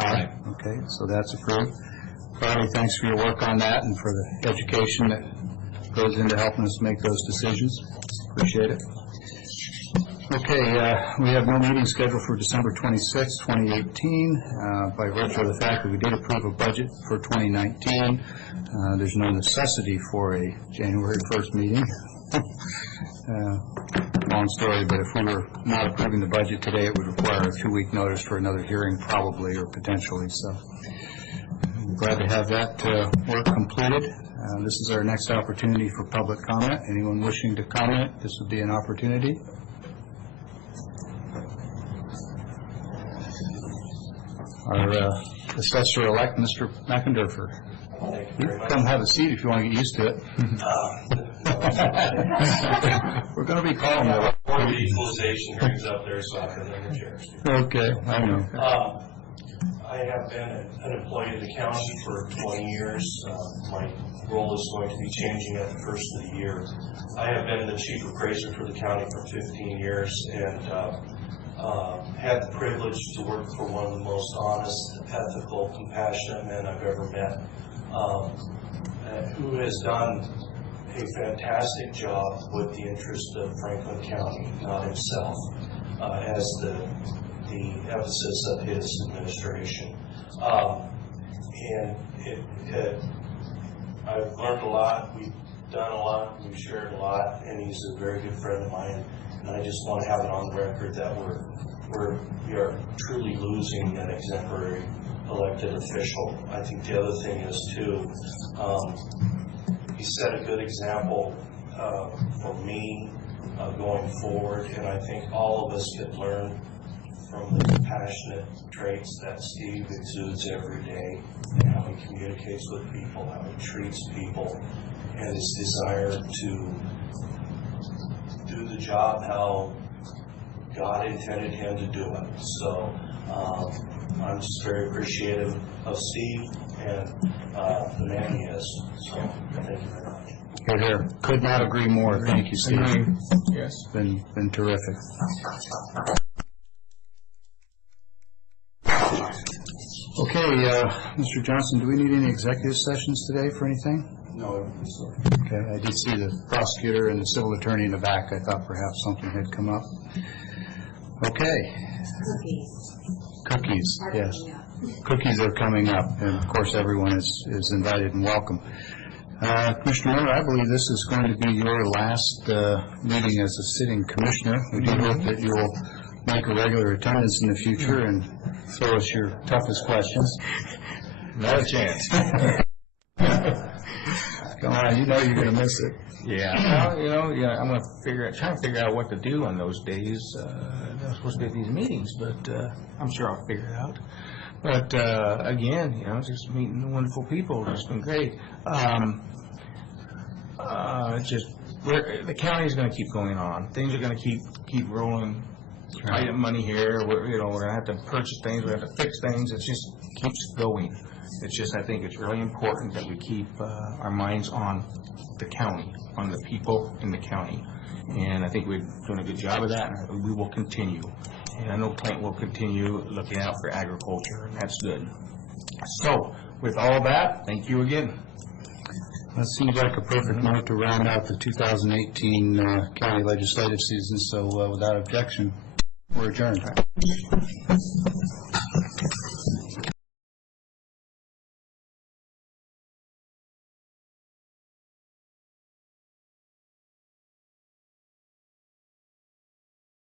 Aye. Okay, so that's approved. Carly, thanks for your work on that and for the education that goes into helping us make those decisions. Appreciate it. Okay, we have no meeting scheduled for December 26, 2018. By virtue of the fact that we did approve a budget for 2019, there's no necessity for a January 1st meeting. Long story, but if we were not approving the budget today, it would require a 2-week notice for another hearing probably or potentially. So I'm glad to have that work completed. This is our next opportunity for public comment. Anyone wishing to comment, this would be an opportunity. Our assessor-elect, Mr. McInderfer. You can come have a seat if you want to get used to it. We're going to be calling you. One of the equalization hearings up there, so I can learn the chairs. Okay, I know. I have been an employee of the county for 20 years. My role is going to be changing at the first of the year. I have been the chief appraiser for the county for 15 years and had the privilege to work for one of the most honest, ethical, compassionate men I've ever met, who has done a fantastic job with the interest of Franklin County, not himself, as the emphasis of his administration. I've learned a lot, we've done a lot, we've shared a lot, and he's a very good friend of mine. And I just want to have it on the record that we are truly losing an exemplary elected official. I think the other thing is too, he set a good example for me going forward, and I think all of us could learn from the passionate traits that Steve exudes every day, and how he communicates with people, how he treats people, and his desire to do the job how God intended him to do it. So I'm just very appreciative of Steve and the man he is. So thank you very much. Here, here. Could not agree more. Thank you, Steve. Yes. Been terrific. Okay, Mr. Johnson, do we need any executive sessions today for anything? No, so. Okay, I did see the prosecutor and the civil attorney in the back. I thought perhaps something had come up. Okay. Cookies, yes. Cookies are coming up, and of course everyone is invited and welcome. Commissioner Miller, I believe this is going to be your last meeting as a sitting commissioner. We do hope that you will make a regular attendance in the future and throw us your toughest questions. Not a chance. Come on, you know you're going to miss it. Yeah, well, I'm going to try to figure out what to do on those days. I'm supposed to be at these meetings, but I'm sure I'll figure it out. But again, just meeting wonderful people. It's been great. The county's going to keep going on. Things are going to keep rolling. Item money here. We're going to have to purchase things. We have to fix things. It just keeps going. It's just, I think it's really important that we keep our minds on the county, on the people in the county. And I think we're doing a good job of that, and we will continue. And I know Clint will continue looking out for agriculture, and that's good. So, with all that, thank you again. That seems like a perfect note to round out the 2018 county legislative season, so without objection, we're adjourned.